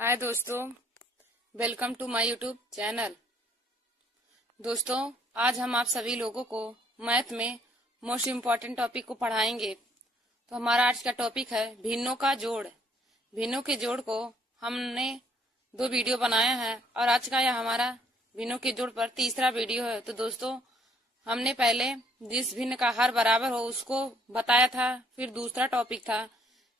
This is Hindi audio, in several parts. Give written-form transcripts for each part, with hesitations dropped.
हाय दोस्तों, welcome to my YouTube channel. दोस्तों, आज हम आप सभी लोगों को मैथ में मोस्ट इम्पॉर्टेंट टॉपिक को पढ़ाएंगे। तो हमारा आज का टॉपिक है भिन्नों का जोड़। भिन्नों के जोड़ को हमने 2 वीडियो बनाया है और आज का यह हमारा भिन्नों के जोड़ पर तीसरा वीडियो है। तो दोस्तों, हमने पहले जिस भिन्न का हर बराबर हो उसको बताया था, फिर दूसरा टॉपिक था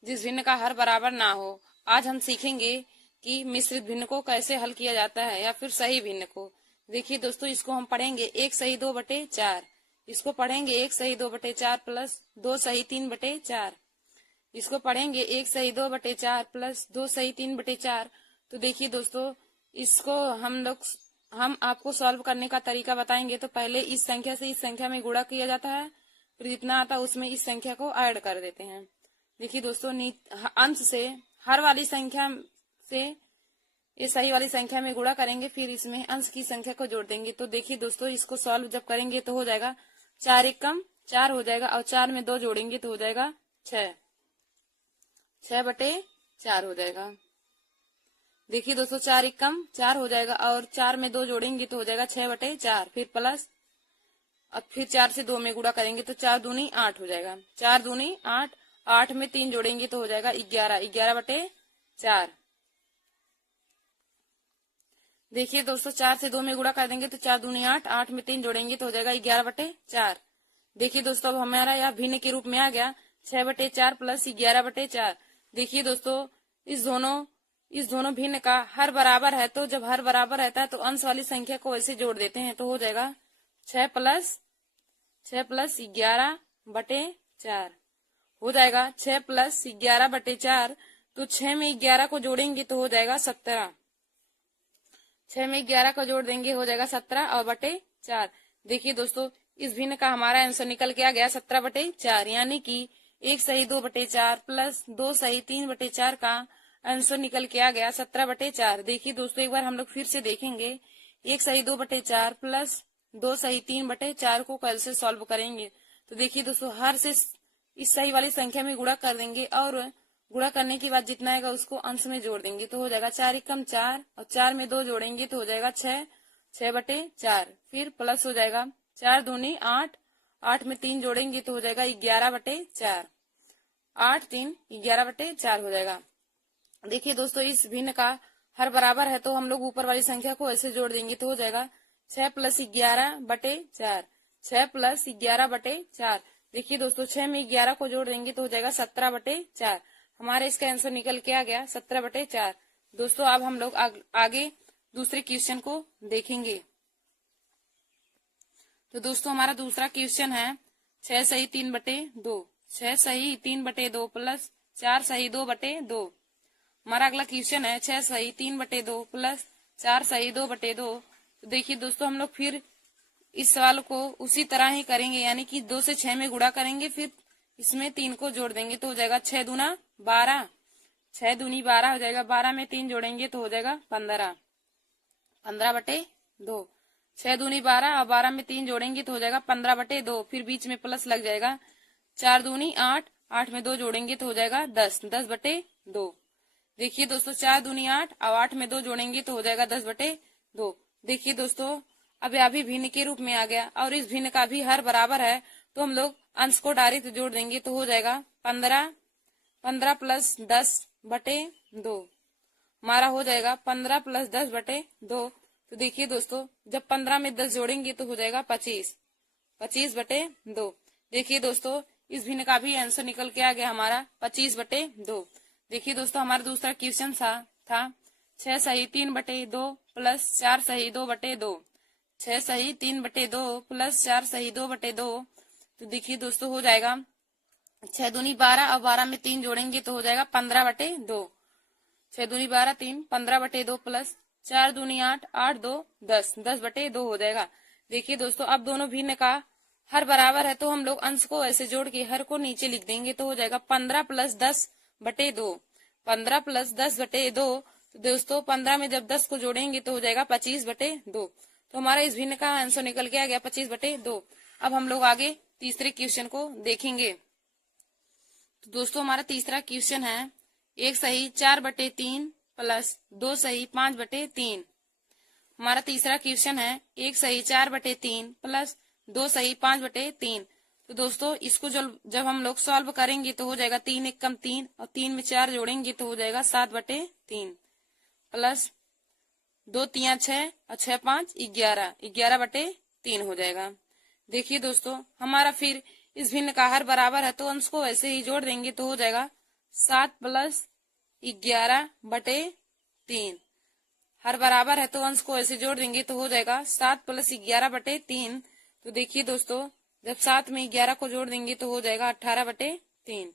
जिस भिन्न का हर बराबर ना हो। आज हम सीखेंगे कि मिश्रित भिन्न को कैसे हल किया जाता है या फिर सही भिन्न को। देखिए दोस्तों, इसको हम पढ़ेंगे 1 सही 2/4। इसको पढ़ेंगे 1 सही 2/4 प्लस 2 सही 3/4। इसको पढ़ेंगे 1 सही 2/4 प्लस 2 सही 3/4। तो देखिए दोस्तों, इसको हम आपको सॉल्व करने का तरीका बताएंगे। तो पहले इस संख्या से इस संख्या में गुणा किया जाता है, फिर जितना आता है उसमें इस संख्या को ऐड कर देते हैं। देखिए दोस्तों, अंश से हर वाली संख्या से ये सही वाली संख्या में गुणा करेंगे, फिर इसमें अंश की संख्या को जोड़ देंगे। तो देखिए दोस्तों, इसको सॉल्व जब करेंगे तो हो जाएगा 4 एकम 4 हो जाएगा और 4 में 2 जोड़ेंगे तो हो जाएगा 6। 6/4 हो जाएगा। देखिए दोस्तों, 4 एकम 4 हो जाएगा और 4 में 2 जोड़ेंगे तो हो जाएगा 6/4। फिर प्लस अब फिर 4 से 2 में गुणा करेंगे तो 4 दूनी 8 हो जाएगा। 4 दूनी 8, 8 में 3 जोड़ेंगे तो हो जाएगा 11। 11/4। देखिए दोस्तों, 4 से 2 में गुणा कर देंगे तो 4 दूनी 8, 8 में 3 जोड़ेंगे तो हो जाएगा 11/4। देखिए दोस्तों, अब हमारा यह भिन्न के रूप में आ गया 6/4 प्लस 11/4। देखिए दोस्तों, इस दोनों भिन्न का हर बराबर है, तो जब हर बराबर रहता है तो अंश वाली संख्या को ऐसे जोड़ देते हैं तो हो जाएगा 6 प्लस 11/4 हो जाएगा 6 प्लस 11/4। तो 6 में 11 को जोड़ेंगे तो हो जाएगा 17। 6 में 11 को जोड़ देंगे हो जाएगा 17 और /4। देखिए दोस्तों, इस भिन्न का हमारा आंसर निकल के आ गया 17/4, यानी कि 1 सही 2/4 प्लस 2 सही 3/4 का आंसर निकल के आ गया 17/4। देखिए दोस्तों, एक बार हम लोग फिर से देखेंगे। 1 सही 2/4 प्लस 2 सही 3/4 को कैसे सॉल्व करेंगे। तो देखिए दोस्तों, हर से इस सही वाली संख्या में गुणा कर देंगे और गुणा करने के बाद जितना आएगा उसको अंश में जोड़ देंगे तो हो जाएगा 4 एकम 4 और 4 में 2 जोड़ेंगे तो हो जाएगा 6। 6/4। फिर प्लस हो जाएगा 4 दूनी 8, 8 में 3 जोड़ेंगे तो हो जाएगा 11/4। 8 3 11/4 हो जाएगा। देखिए दोस्तों, इस भिन्न का हर बराबर है तो हम लोग ऊपर वाली संख्या को ऐसे जोड़ देंगे तो हो जाएगा 6 प्लस 11/4। 6 प्लस 11/4। देखिए दोस्तों, 6 में 11 को जोड़ देंगे तो हो जाएगा 17/4। हमारे इसका आंसर निकल के आ गया 17/4। दोस्तों, अब हम लोग आगे दूसरे क्वेश्चन को देखेंगे। तो दोस्तों, हमारा दूसरा क्वेश्चन है 6 सही 3/2। 6 सही 3/2 प्लस 4 सही 2/2। हमारा अगला क्वेश्चन है 6 सही 3/2 प्लस 4 सही 2/2। तो देखिए दोस्तों, हम लोग फिर इस सवाल को उसी तरह ही करेंगे, यानी कि 2 से 6 में गुणा करेंगे, फिर इसमें 3 को जोड़ देंगे तो हो जाएगा 6 दूना 12। 6 दूनी 12 हो जाएगा। 12 में 3 जोड़ेंगे तो हो जाएगा 15। 15/2। 6 दूनी 12 और 12 में 3 जोड़ेंगे तो हो जाएगा 15/2। फिर बीच में प्लस लग जाएगा। 4 दूनी 8, 8 में 2 जोड़ेंगे तो हो जाएगा 10। 10/2। देखिए दोस्तों, 4 दूनी 8 और 8 में 2 जोड़ेंगे तो हो जाएगा 10/2। देखिए दोस्तों, अब यह भी भिन्न के रूप में आ गया और इस भिन्न का भी हर बराबर है तो हम लोग अंश को डायरेक्ट जोड़ देंगे तो हो जाएगा 15। 15 प्लस 10/2 हमारा हो जाएगा 15 प्लस 10/2। तो देखिए दोस्तों, जब 15 में 10 जोड़ेंगे तो हो जाएगा 25। 25/2। देखिए दोस्तों, इस भिन्न का भी आंसर निकल के आ गया हमारा 25/2। देखिए दोस्तों, हमारा दूसरा क्वेश्चन था 6 सही 3/2 प्लस 4 सही 2/2। 6 सही 3/2 प्लस 4 सही 2/2। तो देखिए दोस्तों, हो जाएगा 6 दूनी 12 और 12 में 3 जोड़ेंगे तो हो जाएगा 15/2। 6 दूनी 12 3 15/2 प्लस 4 दूनी 8, 8 2 10। 10/2 हो जाएगा। देखिए दोस्तों, अब दोनों भिन्न का हर बराबर है तो हम लोग अंश को ऐसे जोड़ के हर को नीचे लिख देंगे तो हो जाएगा 15 प्लस 10/2। 15 प्लस 10/2। तो दोस्तों, 15 में जब 10 को जोड़ेंगे तो हो जाएगा 25/2। तो हमारा इस भिन्न का आंसर निकल के आ गया 25/2। अब हम लोग आगे तीसरे क्वेश्चन को देखेंगे। तो दोस्तों, हमारा तीसरा क्वेश्चन है 1 सही 4/3 प्लस 2 सही 5/3। हमारा तीसरा क्वेश्चन है 1 सही 4/3 प्लस 2 सही 5/3। तो दोस्तों इसको जब हम लोग सॉल्व करेंगे तो हो जाएगा 3 एकम 3 और 3 में 4 जोड़ेंगे तो हो जाएगा 7/3 प्लस 2 3 6 और 6 5 11 11/3 हो जाएगा। देखिए दोस्तों हमारा फिर इस भिन्न का हर बराबर है तो अंश को वैसे ही जोड़ देंगे तो हो जाएगा 7 + 11/3। हर बराबर है तो अंश को ऐसे जोड़ देंगे तो हो जाएगा 7 + 11/3। तो देखिए दोस्तों जब 7 में 11 को जोड़ देंगे तो हो जाएगा 18/3।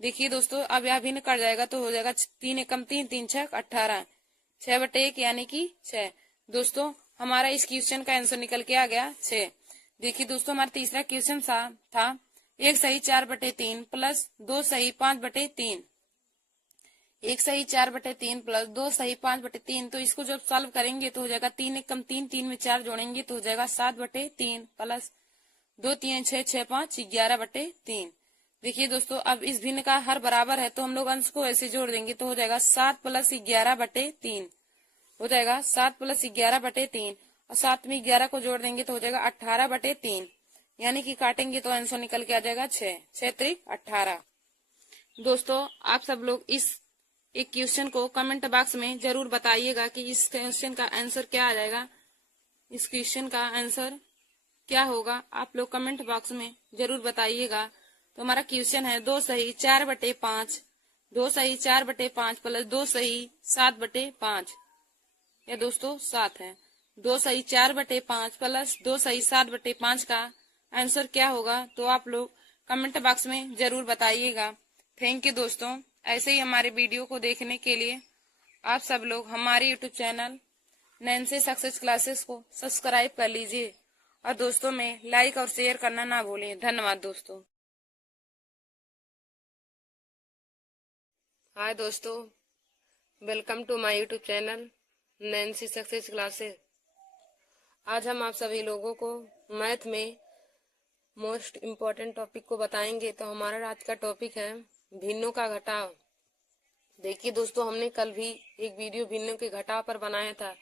देखिए दोस्तों अब यह भिन्न कट जाएगा तो हो जाएगा 3 एकम 3 3 6 18 6/1 यानी कि 6। दोस्तों हमारा इस क्वेश्चन का आंसर निकल के आ गया 6। देखिए दोस्तों हमारा तीसरा क्वेश्चन था 1 सही 4/3 प्लस 2 सही 5/3। 1 सही 4/3 प्लस 2 सही 5/3। तो इसको जब सॉल्व करेंगे तो हो जाएगा 3 एकम 3 3 में 4 जोड़ेंगे तो हो जाएगा 7/3 प्लस 2 3 6 6 5 11/3। देखिए दोस्तों अब इस भिन्न का हर बराबर है तो हम लोग अंश को ऐसे जोड़ देंगे तो हो जाएगा 7 + 11/3 हो जाएगा 7 + 11/3 और 7 में 11 को जोड़ देंगे तो हो जाएगा 18/3 यानी कि काटेंगे तो आंसर निकल के आ जाएगा 6 6 3 18। दोस्तों आप सब लोग इस एक क्वेश्चन को कमेंट बॉक्स में जरूर बताइएगा कि इस क्वेश्चन का आंसर क्या आ जाएगा। इस क्वेश्चन का आंसर क्या होगा आप लोग कमेंट बॉक्स में जरूर बताइएगा। तो हमारा क्वेश्चन है 2 सही 4/5 2 सही 4/5 प्लस 2 सही 7/5। या दोस्तों 7 है 2 सही 4/5 प्लस 2 सही 7/5 का आंसर क्या होगा तो आप लोग कमेंट बॉक्स में जरूर बताइएगा। थैंक यू दोस्तों। ऐसे ही हमारे वीडियो को देखने के लिए आप सब लोग हमारे YouTube channel Nancy Success classes को सब्सक्राइब कर लीजिए और दोस्तों में लाइक और शेयर करना ना भूलें। धन्यवाद दोस्तों। हाय दोस्तों, welcome to my YouTube channel Nancy Success Classes. आज हम आप सभी लोगों को मैथ में मोस्ट इम्पोर्टेंट टॉपिक को बताएंगे। तो हमारा आज का टॉपिक है भिन्नों का घटाव। देखिए दोस्तों हमने कल भी एक वीडियो भिन्नों के घटाव पर बनाया था।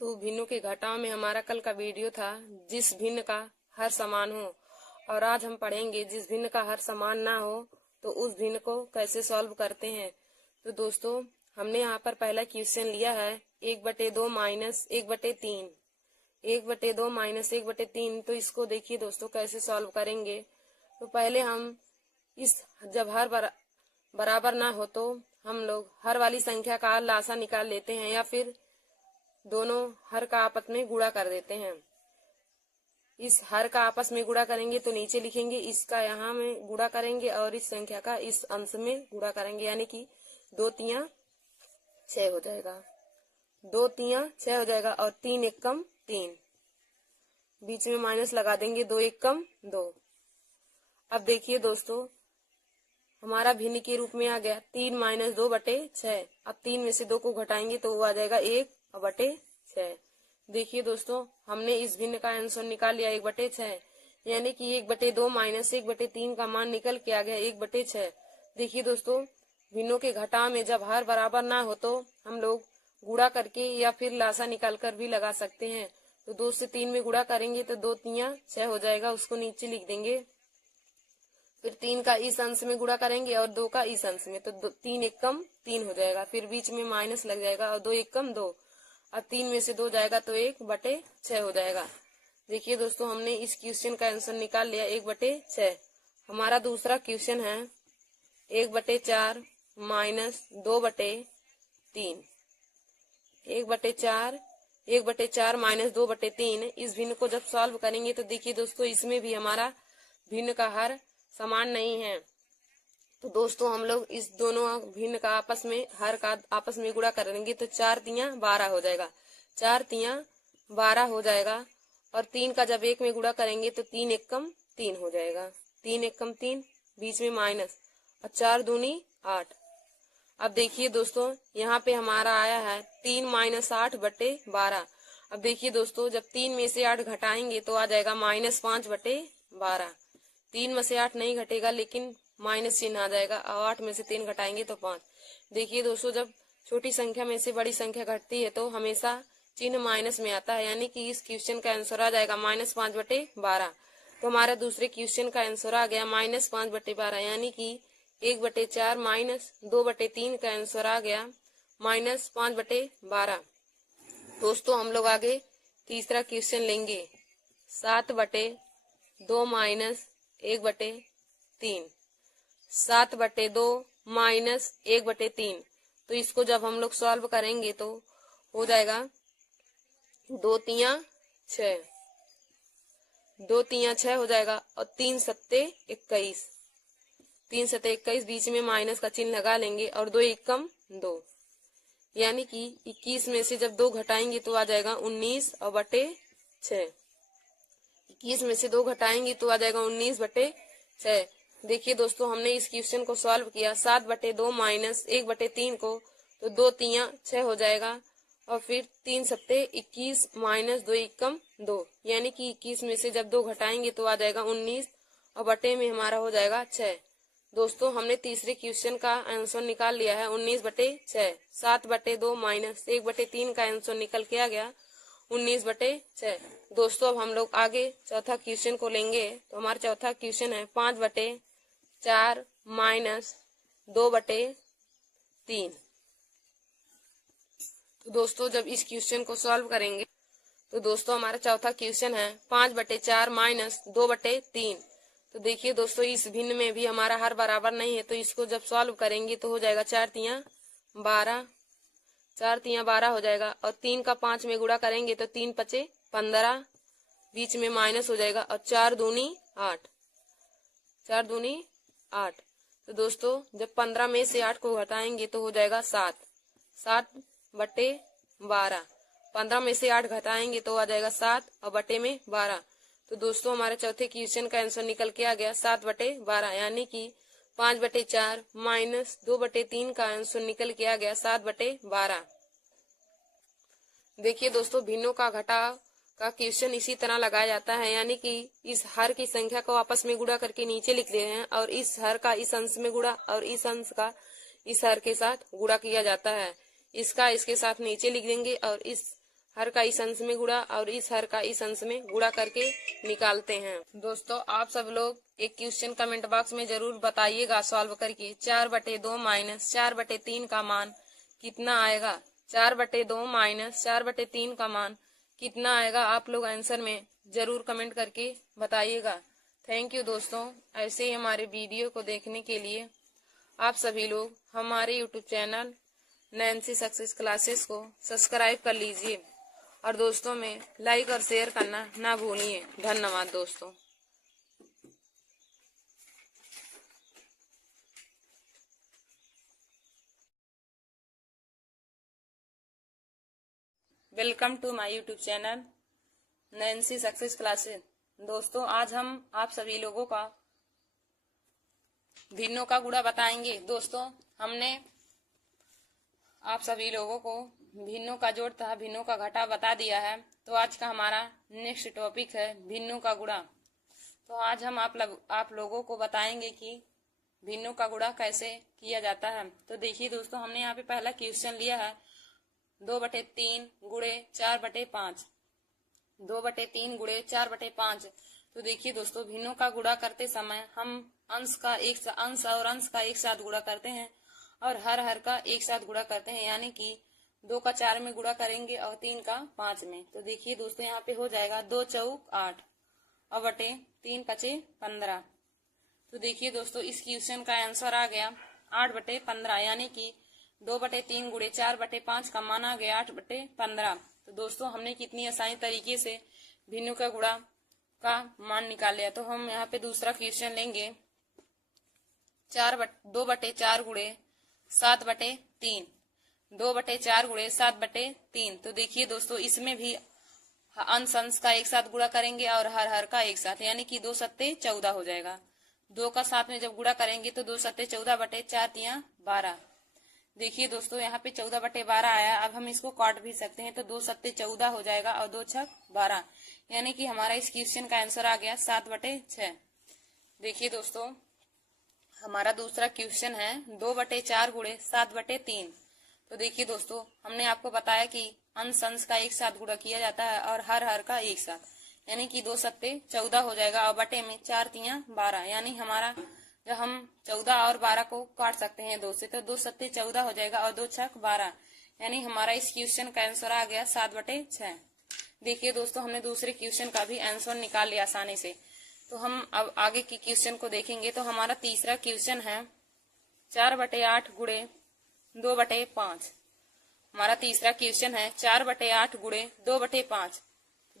तो भिन्नों के घटाव में हमारा कल का वीडियो था जिस भिन्न का हर समान हो, और आज हम पढ़ेंगे जिस भिन्न का हर समान ना हो तो उस भिन्न को कैसे सॉल्व करते हैं। तो दोस्तों हमने यहाँ पर पहला क्वेश्चन लिया है 1/2 माइनस 1/3 1/2 माइनस 1/3। तो इसको देखिए दोस्तों कैसे सॉल्व करेंगे। तो पहले हम इस जब हर बराबर ना हो तो हम लोग हर वाली संख्या का लासा निकाल लेते हैं या फिर दोनों हर का आपस में गुणा कर देते हैं। इस हर का आपस में गुणा करेंगे तो नीचे लिखेंगे, इसका यहाँ में गुणा करेंगे और इस संख्या का इस अंश में गुणा करेंगे, यानी कि 2 3 6 हो जाएगा। 2 3 6 हो जाएगा और 3 एकम 3, बीच में माइनस लगा देंगे, 2 एकम 2। अब देखिए दोस्तों हमारा भिन्न के रूप में आ गया 3 - 2/6। अब 3 में से 2 को घटाएंगे तो वो आ जाएगा 1/6। देखिए दोस्तों हमने इस भिन्न का आंसर निकाल लिया 1/6, यानी कि 1/2 माइनस 1/3 का मान निकल के आ गया 1/6। देखिए दोस्तों भिन्नों के घटाव में जब हर बराबर ना हो तो हम लोग गुणा करके या फिर लासा निकाल कर भी लगा सकते हैं। तो 2 से 3 में गुणा करेंगे तो 2 3 6 हो जाएगा, उसको नीचे लिख देंगे। फिर 3 का इस अंश में गुणा करेंगे और 2 का इस अंश में, तो 3 एकम 3 हो जाएगा। फिर बीच में माइनस लग जाएगा और 2 एकम 2, और 3 में से 2 जाएगा तो 1/6 हो जाएगा। देखिए दोस्तों हमने इस क्वेश्चन का आंसर निकाल लिया 1/6। हमारा दूसरा क्वेश्चन है 1/4 माइनस 2/3। 1/4 माइनस 2/3। इस भिन्न को जब सॉल्व करेंगे तो देखिए दोस्तों इसमें भी हमारा भिन्न का हर समान नहीं है। तो दोस्तों हम लोग इस दोनों भिन्न का आपस में हर का आपस में गुणा करेंगे तो 4 3 12 हो जाएगा। 4 3 12 हो जाएगा और 3 का जब 1 में गुणा करेंगे तो 3 एकम 3 हो जाएगा। 3 एकम 3, बीच में माइनस, और 4 दूनी 8। अब देखिए दोस्तों यहाँ पे हमारा आया है 3 - 8/12। अब देखिए दोस्तों जब 3 में से 8 घटाएंगे तो आ जाएगा -5/12। 3 में से 8 नहीं घटेगा लेकिन माइनस चिन्ह आ जाएगा, और 8 में से 3 घटाएंगे तो 5। देखिए दोस्तों जब छोटी संख्या में से बड़ी संख्या घटती है तो हमेशा चिन्ह माइनस में आता है, यानी कि इस क्वेश्चन का आंसर आ जाएगा -5/12। तो हमारा दूसरे क्वेश्चन का आंसर आ गया -5/12, यानी कि 1/4 -2/3 का आंसर आ गया -5/12। दोस्तों हम लोग आगे तीसरा क्वेश्चन लेंगे 7/2 -1/3। 7/2 -1/3, तो इसको जब हम लोग सॉल्व करेंगे तो हो जाएगा 2 तिया 6, 2 तिया 6 हो जाएगा और 3 सत्ते 21, 3 सत्ते 21, बीच में माइनस का चिन्ह लगा लेंगे और 2 एकम 2, यानी कि 21 में से जब 2 घटाएंगे तो आ जाएगा 19/6। 21 में से 2 घटाएंगे तो आ जाएगा 19/6। देखिए दोस्तों हमने इस क्वेश्चन को सॉल्व किया 7/2 -1/3 को, तो 2 तिया 6 हो जाएगा और फिर 3 सत्ते 21 -2 एकम 2, यानी कि 21 में से जब 2 घटाएंगे तो आ जाएगा 19 और बटे में हमारा हो जाएगा 6। दोस्तों हमने तीसरे क्वेश्चन का आंसर निकाल लिया है 19/6। 7/2 -1/3 का आंसर निकल के आ गया 19/6। दोस्तों अब हम लोग आगे चौथा क्वेश्चन को लेंगे। तो हमारा चौथा क्वेश्चन है 5/4 -2/3। तो दोस्तों जब इस क्वेश्चन को सॉल्व करेंगे तो दोस्तों हमारा चौथा क्वेश्चन है 5/4 -2/3। तो देखिए दोस्तों इस भिन्न में भी हमारा हर बराबर नहीं है, तो इसको जब सॉल्व करेंगे तो हो जाएगा 4 तिया 12, 4 तिया 12 हो जाएगा और 3 का 5 में गुणा करेंगे तो 3 पचे 15, बीच में माइनस हो जाएगा और 4 दूनी 8, 4 दूनी 8। तो दोस्तों जब 15 में से 8 को घटाएंगे तो हो जाएगा 7, 7/12। 15 में से 8 घटाएंगे तो आ जाएगा 7 और बटे में 12। तो दोस्तों हमारे चौथे क्वेश्चन का आंसर निकल के आ गया 7/12, यानी कि 5/4 -2/3 का आंसर निकल के आ गया 7/12। देखिए दोस्तों भिन्नों का घटाव का क्वेश्चन इसी तरह लगाया जाता है, यानी कि इस हर की संख्या को आपस में गुणा करके नीचे लिख दे रहे हैं और इस हर का इस अंश में गुणा और इस अंश का इस हर के साथ गुणा किया जाता है। इसका इसके साथ नीचे लिख देंगे और इस हर का इस अंश में गुणा और इस हर का इस अंश में गुणा करके निकालते हैं। दोस्तों आप सब लोग एक क्वेश्चन कमेंट बॉक्स में जरूर बताइएगा सॉल्व करके 4/2 -4/3 का मान कितना आएगा। 4/2 -4/3 का मान कितना आएगा, आप लोग आंसर में जरूर कमेंट करके बताइएगा। थैंक यू दोस्तों, ऐसे ही हमारे वीडियो को देखने के लिए आप सभी लोग हमारे YouTube channel Nancy Success classes को सब्सक्राइब कर लीजिए और दोस्तों में लाइक और शेयर करना ना भूलिए। धन्यवाद दोस्तों। Welcome to my YouTube channel Nancy Success Classes. दोस्तों आज हम आप सभी लोगों का भिन्नों का गुणा बताएंगे। दोस्तों हमने आप सभी लोगों को भिन्नों का जोड़ तथा भिन्नों का घटा बता दिया है। तो आज का हमारा नेक्स्ट टॉपिक है भिन्नों का गुणा। तो आज हम आप लोगों को बताएंगे कि भिन्नों का गुणा कैसे किया जाता है। तो देखिए दोस्तों हमने यहाँ पे पहला क्वेश्चन लिया है 2/3 गुणे 4/5, 2/3 गुणे 4/5। तो देखिए दोस्तों भिन्नों का गुणा करते समय हम अंश और अंश का एक साथ गुणा करते हैं और हर का एक साथ गुणा करते हैं, यानी कि 2 का 4 में गुणा करेंगे और 3 का 5 में। तो देखिए दोस्तों यहाँ पे हो जाएगा 2 चौक 8 और बटे 3 पचे 15। तो देखिए दोस्तों इस क्वेश्चन का आंसर आ गया 8/15, यानी कि 2/3 गुणे 4/5 का मान आ गया 8/15। तो दोस्तों हमने कितनी आसानी तरीके से भिन्नों का गुणा का मान निकाल लिया। तो हम यहाँ पे दूसरा क्वेश्चन लेंगे 2/4 गुणे 7/3, 2/4 गुणे 7/3। तो देखिए दोस्तों इसमें भी अंश का एक साथ गुणा करेंगे और हर का एक साथ, यानी कि 2 सत्ते 14 हो जाएगा। 2 का 7 में जब गुणा करेंगे तो 2 सत्ते 14 बटे 4 तिया 12। देखिए दोस्तों यहाँ पे 14/12 आया। अब हम इसको काट भी सकते हैं तो 2 सत्ते 14 हो जाएगा और 2 छक 12, यानी कि हमारा इस क्वेश्चन का आंसर आ गया 7/6। देखिए दोस्तों हमारा दूसरा क्वेश्चन है 2/4 गुणे 7/3, तो देखिए दोस्तों, हमने आपको बताया कि अंश अंश का एक साथ गुणा किया जाता है और हर हर का एक साथ, यानी कि 2 सत्ते 14 हो जाएगा और बटे में 4 तियां 12, यानी हमारा जब हम 14 और 12 को काट सकते हैं 2 से, तो 2 सत्ते 14 हो जाएगा और 2 छक 12, यानी हमारा इस क्वेश्चन का आंसर आ गया 7/6। देखिए दोस्तों, हमने दूसरे क्वेश्चन का भी आंसर निकाल लिया आसानी से। तो हम अब आगे की क्वेश्चन को देखेंगे। तो हमारा तीसरा क्वेश्चन है 4/8 गुणे 2/5। हमारा तीसरा क्वेश्चन है 4/8 गुणे 2/5।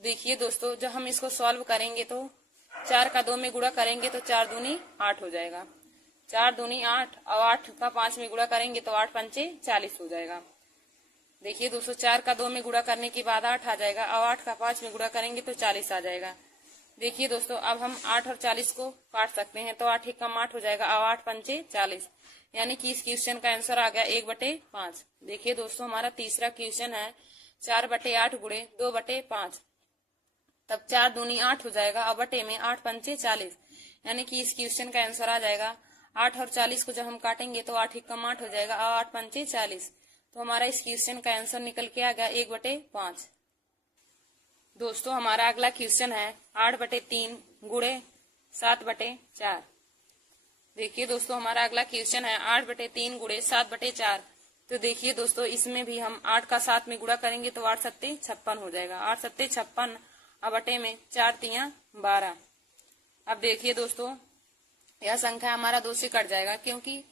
देखिए दोस्तों, जब हम इसको सॉल्व करेंगे तो 4 का 2 में गुणा करेंगे तो 4 दूनी 8 हो जाएगा। 4 दूनी 8 और 8 का 5 में गुणा करेंगे तो 8 पंचे 40 हो जाएगा। देखिए दोस्तों, 4 का 2 में गुणा करने के बाद 8 आ जाएगा और 8 का 5 में गुणा करेंगे तो 40 आ जाएगा। देखिए दोस्तों, अब हम 8 और 40 को काट सकते हैं, तो 8 एकम 8 हो जाएगा और 8 पंचे 40, यानी कि इस क्वेश्चन का आंसर आ गया 1/5। देखिए दोस्तों, हमारा तीसरा क्वेश्चन है 4/8 गुणे 2/5। तब 4 दूनी 8 हो जाएगा और बटे में 8 पंचे 40, यानी कि इस क्वेश्चन का आंसर आ जाएगा 8 और 40 को जब हम काटेंगे तो 8 एकम 8 हो जाएगा और 8 पंचे 40। तो हमारा इस क्वेश्चन का आंसर निकल के आ गया 1/5। दोस्तों, हमारा अगला क्वेश्चन है 8/3 गुणे 7/4। देखिए दोस्तों, हमारा अगला क्वेश्चन है 8/3 गुणे 7/4। तो देखिए दोस्तों, इसमें भी हम 8 का 7 में गुणा करेंगे तो 8 सत्ते 56 हो जाएगा। 8 सत्ते 56 और बटे में 4 तियां 12। अब देखिए दोस्तों, यह संख्या हमारा 2 से कट जाएगा, क्योंकि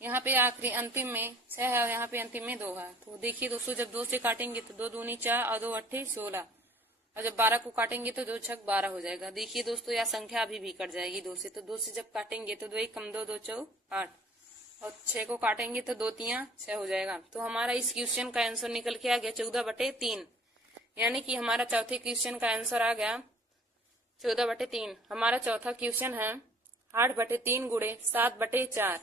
यहाँ पे आखिरी अंतिम में 6 है और यहाँ पे अंतिम में 2 है। तो देखिए दोस्तों, जब 2 से काटेंगे तो 2 दूनी 4 और 2 अट्ठे 16, और जब 12 को काटेंगे तो 2 छक 12 हो जाएगा। देखिए दोस्तों, यह संख्या अभी भी कट जाएगी 2 से। तो 2 से जब काटेंगे तो 2 एकम 2, 2 चौ 8, और 6 को काटेंगे तो 2 तियां 6 हो जाएगा। तो हमारा इस क्वेश्चन का आंसर निकल के आ गया 14/3, यानी कि हमारा चौथे क्वेश्चन का आंसर आ गया 14/3। हमारा चौथा क्वेश्चन है 8/3 गुणे 7/4।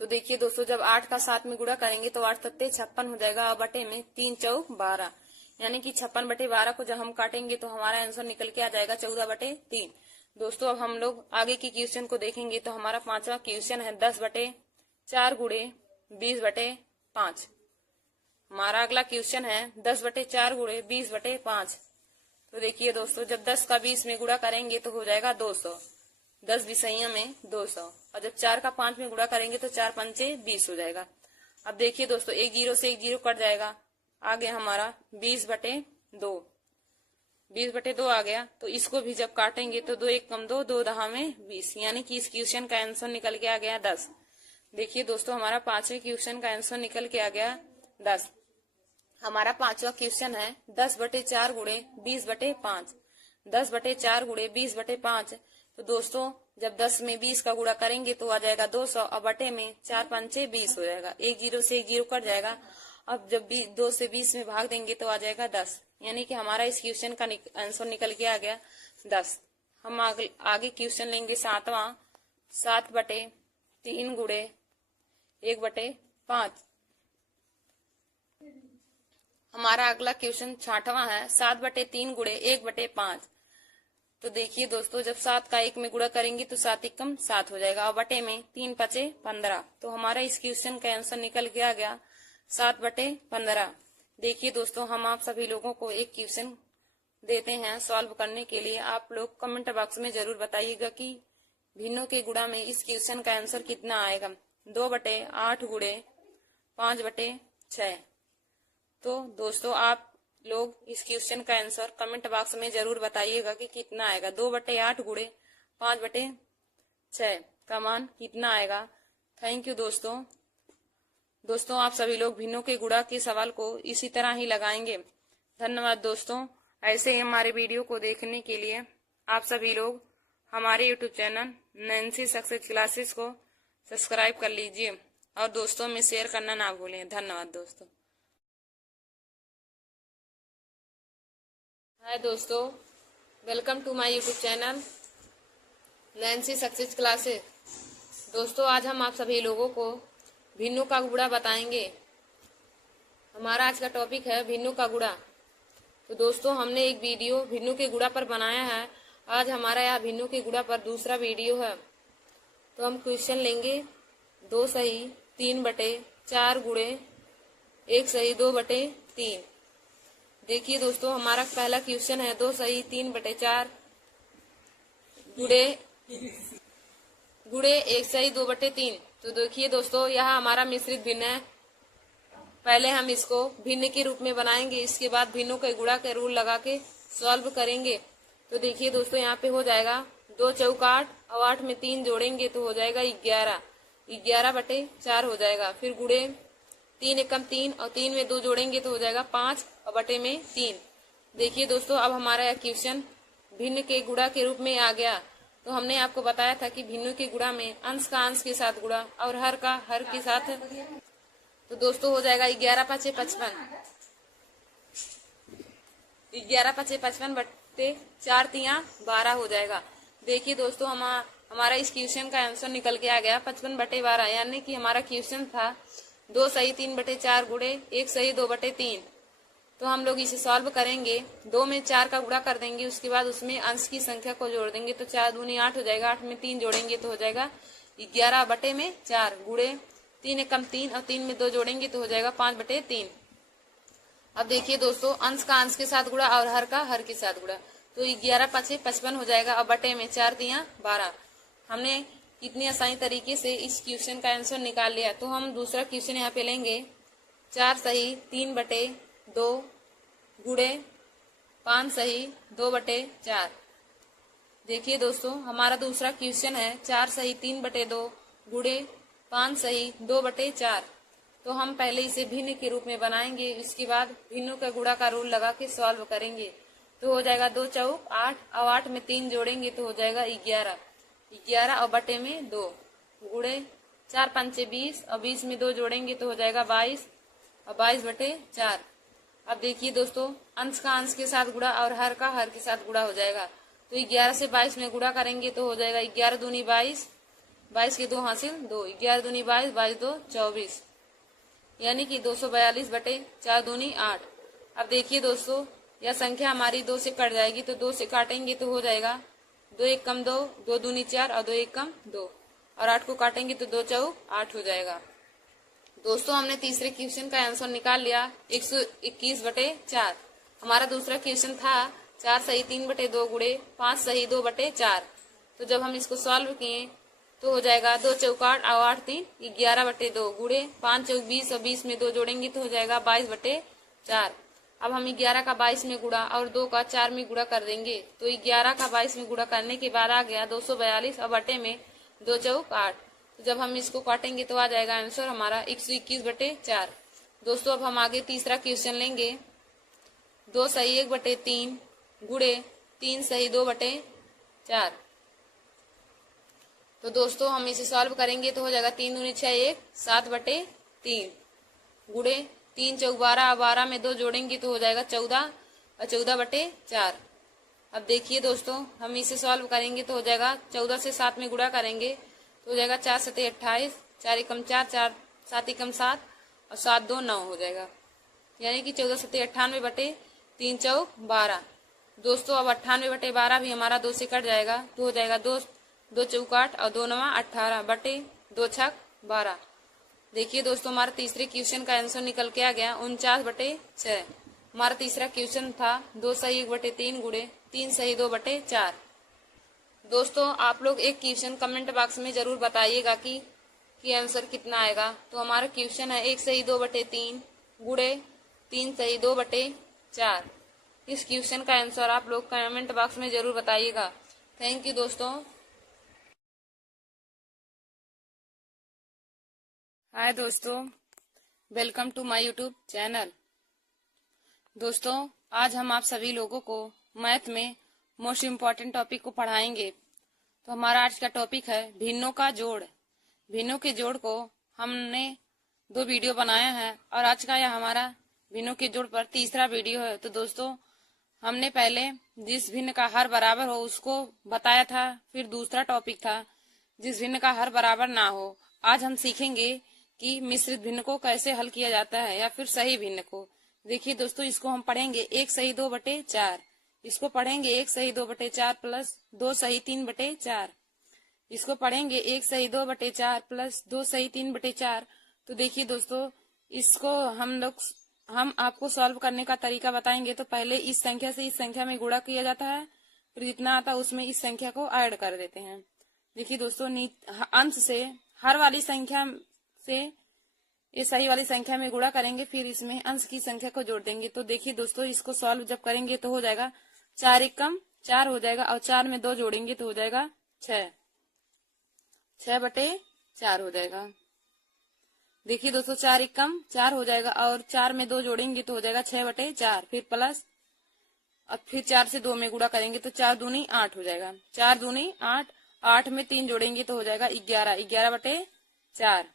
तो देखिए दोस्तों, जब 8 का 7 में गुणा करेंगे तो 8 सत्ते 56 हो जाएगा और बटे में 3 चौ 12, यानी कि 56/12 को जब हम काटेंगे तो हमारा आंसर निकल के आ जाएगा 14/3। दोस्तों, अब हम लोग आगे की क्वेश्चन को देखेंगे। तो हमारा पांचवा क्वेश्चन है 10/4 गुणे 20/5। हमारा अगला क्वेश्चन है 10/4 गुणे 20/5। तो देखिए दोस्तों, जब 10 का 20 में गुणा करेंगे तो हो जाएगा 200। 10 विषय में 200, और जब 4 का 5 में गुणा करेंगे तो 4 पंचे 20 हो जाएगा। अब देखिए दोस्तों, एक जीरो से एक जीरो कट जाएगा, आ गया हमारा 20/2। 20/2 आ गया। तो इसको भी जब काटेंगे तो 2 एकम 2, 2 दहा में 20, यानी कि इस क्वेश्चन का आंसर निकल के आ गया 10। देखिए दोस्तों, हमारा पांचवें क्वेश्चन का आंसर निकल के आ गया 10। हमारा पांचवा क्वेश्चन है 10/4 गुणे 20/5। 10/4 गुणे 20/5। तो दोस्तों, जब 10 में 20 का गुणा करेंगे तो आ जाएगा 200 और बटे में 4 पंचे 20 हो जाएगा। एक जीरो से एक जीरो कट जाएगा। अब जब 2 से 20 में भाग देंगे तो आ जाएगा 10, यानी कि हमारा इस क्वेश्चन का आंसर निकल के आ गया 10। हम आगे क्वेश्चन लेंगे 7वां 7/3 गुणे 1/5। हमारा अगला क्वेश्चन 6वां है 7/3 गुणे 1/5। तो देखिए दोस्तों, जब 7 का 1 में गुणा करेंगे तो 7 एकम 7 हो जाएगा और बटे में 3 पचे 15। तो हमारा इस क्वेश्चन का आंसर निकल के आ गया 7/15। देखिए दोस्तों, हम आप सभी लोगों को एक क्वेश्चन देते हैं सॉल्व करने के लिए। आप लोग कमेंट बॉक्स में जरूर बताइएगा कि भिन्नों के गुणा में इस क्वेश्चन का आंसर कितना आएगा। 2/8 गुणे 5/6। तो दोस्तों, आप लोग इस क्वेश्चन का आंसर कमेंट बॉक्स में जरूर बताइएगा कि कितना आएगा। 2/8 गुणे 5/6 का मान कितना आएगा। थैंक यू दोस्तों। दोस्तों, आप सभी लोग भिन्नों के गुणा के सवाल को इसी तरह ही लगाएंगे। धन्यवाद दोस्तों। ऐसे ही हमारे वीडियो को देखने के लिए आप सभी लोग हमारे YouTube channel Nancy Success classes को सब्सक्राइब कर लीजिए और दोस्तों में शेयर करना ना भूलें। धन्यवाद दोस्तों। हाय दोस्तों, welcome to my YouTube channel Nancy Success Classes. दोस्तों, आज हम आप सभी लोगों को भिन्नों का गुणा बताएंगे। हमारा आज का टॉपिक है भिन्नों का गुणा। तो दोस्तों, हमने एक वीडियो भिन्नों के गुणा पर बनाया है। आज हमारा यह भिन्नों के गुणा पर दूसरा वीडियो है। तो हम क्वेश्चन लेंगे 2 सही 3/5। 4 गुणे 1 सही 2/3। देखिए दोस्तों हमारा पहला क्वेश्चन है 2 सही 3/4 गुणे 1 सही 2/3। तो देखिए दोस्तों यहाँ हमारा मिश्रित भिन्न है। पहले हम इसको भिन्न के रूप में बनाएंगे, इसके बाद भिन्नों के गुणा के रूल लगा के सॉल्व करेंगे। तो देखिए दोस्तों यहाँ पे हो जाएगा 2 चौक 8 और 8 में 3 जोड़ेंगे तो हो जाएगा 11, 11/4 हो जाएगा। फिर गुणे 3 एकम 3 और 3 में 2 जोड़ेंगे तो हो जाएगा 5 और बटे में 3। देखिए दोस्तों अब हमारा यह क्वेश्चन भिन्न के गुणा के रूप में आ गया। तो हमने आपको बताया था कि भिन्नों के गुणा में अंश का अंश के साथ गुणा और हर का हर के साथ। तो दोस्तों हो जाएगा 11 5 55, 11 5 55 बटे 4 तिया 12 हो जाएगा। देखिए दोस्तों हमारा इस क्वेश्चन का आंसर निकल के आ गया 55/12, यानी कि हमारा क्वेश्चन था 2 सही 3/4 गुणे 1 सही 2/3। तो हम लोग इसे सॉल्व करेंगे, 2 में 4 का गुणा कर देंगे, उसके बाद उसमें अंश की संख्या को जोड़ देंगे तो 4 दूनी 8 हो जाएगा, 8 में 3 जोड़ेंगे तो हो जाएगा 11/4 गुणे 3 एकम 3 और 3 में 2 जोड़ेंगे तो हो जाएगा 5/3। अब देखिए दोस्तों अंश का अंश के साथ गुणा और हर का हर के साथ गुणा, तो 11 5 55 हो जाएगा और बटे में 4 तिया 12। हमने कितनी आसानी तरीके से इस क्वेश्चन का आंसर निकाल लिया। तो हम दूसरा क्वेश्चन यहाँ पे लेंगे 4 सही 3/2 गुणे 5 सही 2/4। देखिए दोस्तों हमारा दूसरा क्वेश्चन है 4 सही 3/2 गुणे 5 सही 2/4। तो हम पहले इसे भिन्न के रूप में बनाएंगे, इसके बाद भिन्नों का गुणा का रूल लगा के सॉल्व करेंगे। तो हो जाएगा 2 चौक 8 और 8 में 3 जोड़ेंगे तो हो जाएगा 11, 11 और बटे में 2 गुणे 4 5 20 और 20 में 2 जोड़ेंगे तो हो जाएगा 22 और 22/4। अब देखिए दोस्तों अंश का अंश के साथ गुणा और हर का हर के साथ गुणा हो जाएगा। तो 11 से 22 में गुणा करेंगे तो हो जाएगा 11 दूनी 22, 22 के 2 हासिल 2, 11 दूनी 22, 22 2 24, यानी कि 242/4 दूनी 8। अब देखिए दोस्तों यह संख्या हमारी 2 से कट जाएगी, तो 2 से काटेंगे तो हो जाएगा 2 1 कम 2, 2 दूनी 4 और 2 1 कम 2, और 8 को काटेंगे तो 2 चौक 8 हो जाएगा। दोस्तों हमने तीसरे क्वेश्चन का आंसर निकाल लिया 121/4। हमारा दूसरा क्वेश्चन था 4 सही 3/2 गुणे 5 सही 2/4। तो जब हम इसको सॉल्व किए तो हो जाएगा 2 चौक 8 और 8 3 11/2 गुणे 5 चौक 20 और 20 में 2 जोड़ेंगे तो हो जाएगा 22/4। अब हम 11 का 22 में गुणा और 2 का 4 में गुणा कर देंगे, तो 11 का 22 में गुणा करने के बाद आ गया 242 और बटे में 2 चौक 8। तो जब हम इसको काटेंगे तो आ जाएगा आंसर हमारा 121/4। दोस्तों अब हम आगे तीसरा क्वेश्चन लेंगे 2 सही 1/3 गुणे 3 सही 2/4। तो दोस्तों हम इसे सॉल्व करेंगे तो हो जाएगा 3 दूनी 6 1 7/3 गुणे 3 चौक 12 और 12 में 2 जोड़ेंगे तो हो जाएगा 14 और 14/4। अब देखिए दोस्तों हम इसे सॉल्व करेंगे तो हो जाएगा 14 से 7 में गुणा करेंगे तो हो जाएगा 4 7 28, 4 एकम 4, 4 7 एकम 7 और 7 2 9 हो जाएगा, यानी कि 14 7 98/3 चौक 12। दोस्तों अब 98/12 भी हमारा 2 से कट जाएगा तो हो जाएगा 2 चौक 8 और 2 9 18 बटे 2 छक 12। देखिए दोस्तों हमारा तीसरे क्वेश्चन का आंसर निकल के आ गया 49/6। हमारा तीसरा क्वेश्चन था 2 सही 1/3 गुणे 3 सही 2/4। दोस्तों आप लोग एक क्वेश्चन कमेंट बॉक्स में जरूर बताइएगा कि आंसर कितना आएगा। तो हमारा क्वेश्चन है 1 सही 2/3 गुणे 3 सही 2/4। इस क्वेश्चन का आंसर आप लोग कमेंट बॉक्स में जरूर बताइएगा। थैंक यू दोस्तों। हाय दोस्तों, welcome to my YouTube channel. दोस्तों आज हम आप सभी लोगों को मैथ में मोस्ट इम्पोर्टेंट टॉपिक को पढ़ाएंगे। तो हमारा आज का टॉपिक है भिन्नों का जोड़। भिन्नों के जोड़ को हमने 2 वीडियो बनाया है और आज का यह हमारा भिन्नों के जोड़ पर तीसरा वीडियो है। तो दोस्तों हमने पहले जिस भिन्न का हर बराबर हो उसको बताया था, फिर दूसरा टॉपिक था जिस भिन्न का हर बराबर ना हो। आज हम सीखेंगे कि मिश्रित भिन्न को कैसे हल किया जाता है या फिर सही भिन्न को। देखिए दोस्तों इसको हम पढ़ेंगे 1 सही 2/4, इसको पढ़ेंगे 1 सही 2/4 प्लस 2 सही 3/4, इसको पढ़ेंगे 1 सही 2/4 प्लस 2 सही 3/4 तो देखिए दोस्तों, इसको हम आपको सॉल्व करने का तरीका बताएंगे। तो पहले इस संख्या से इस संख्या में गुणा किया जाता है, फिर जितना आता है उसमें इस संख्या को ऐड कर देते हैं। देखिए दोस्तों, अंश से हर वाली संख्या से ये सही वाली संख्या में गुणा करेंगे, फिर इसमें अंश की संख्या को जोड़ देंगे। तो देखिए दोस्तों, इसको सॉल्व जब करेंगे तो हो जाएगा 4 एकम 4 हो जाएगा, और 4 में 2 जोड़ेंगे तो हो जाएगा 6, 6/4 हो जाएगा। देखिए दोस्तों, 4 एकम 4 हो जाएगा, और 4 में 2 जोड़ेंगे तो हो जाएगा 6/4, फिर प्लस, और फिर 4 से 2 में गुणा करेंगे तो 4 दूनी 8 हो जाएगा, 4 दूनी 8, 8 में 3 जोड़ेंगे तो हो जाएगा 11, 11/4।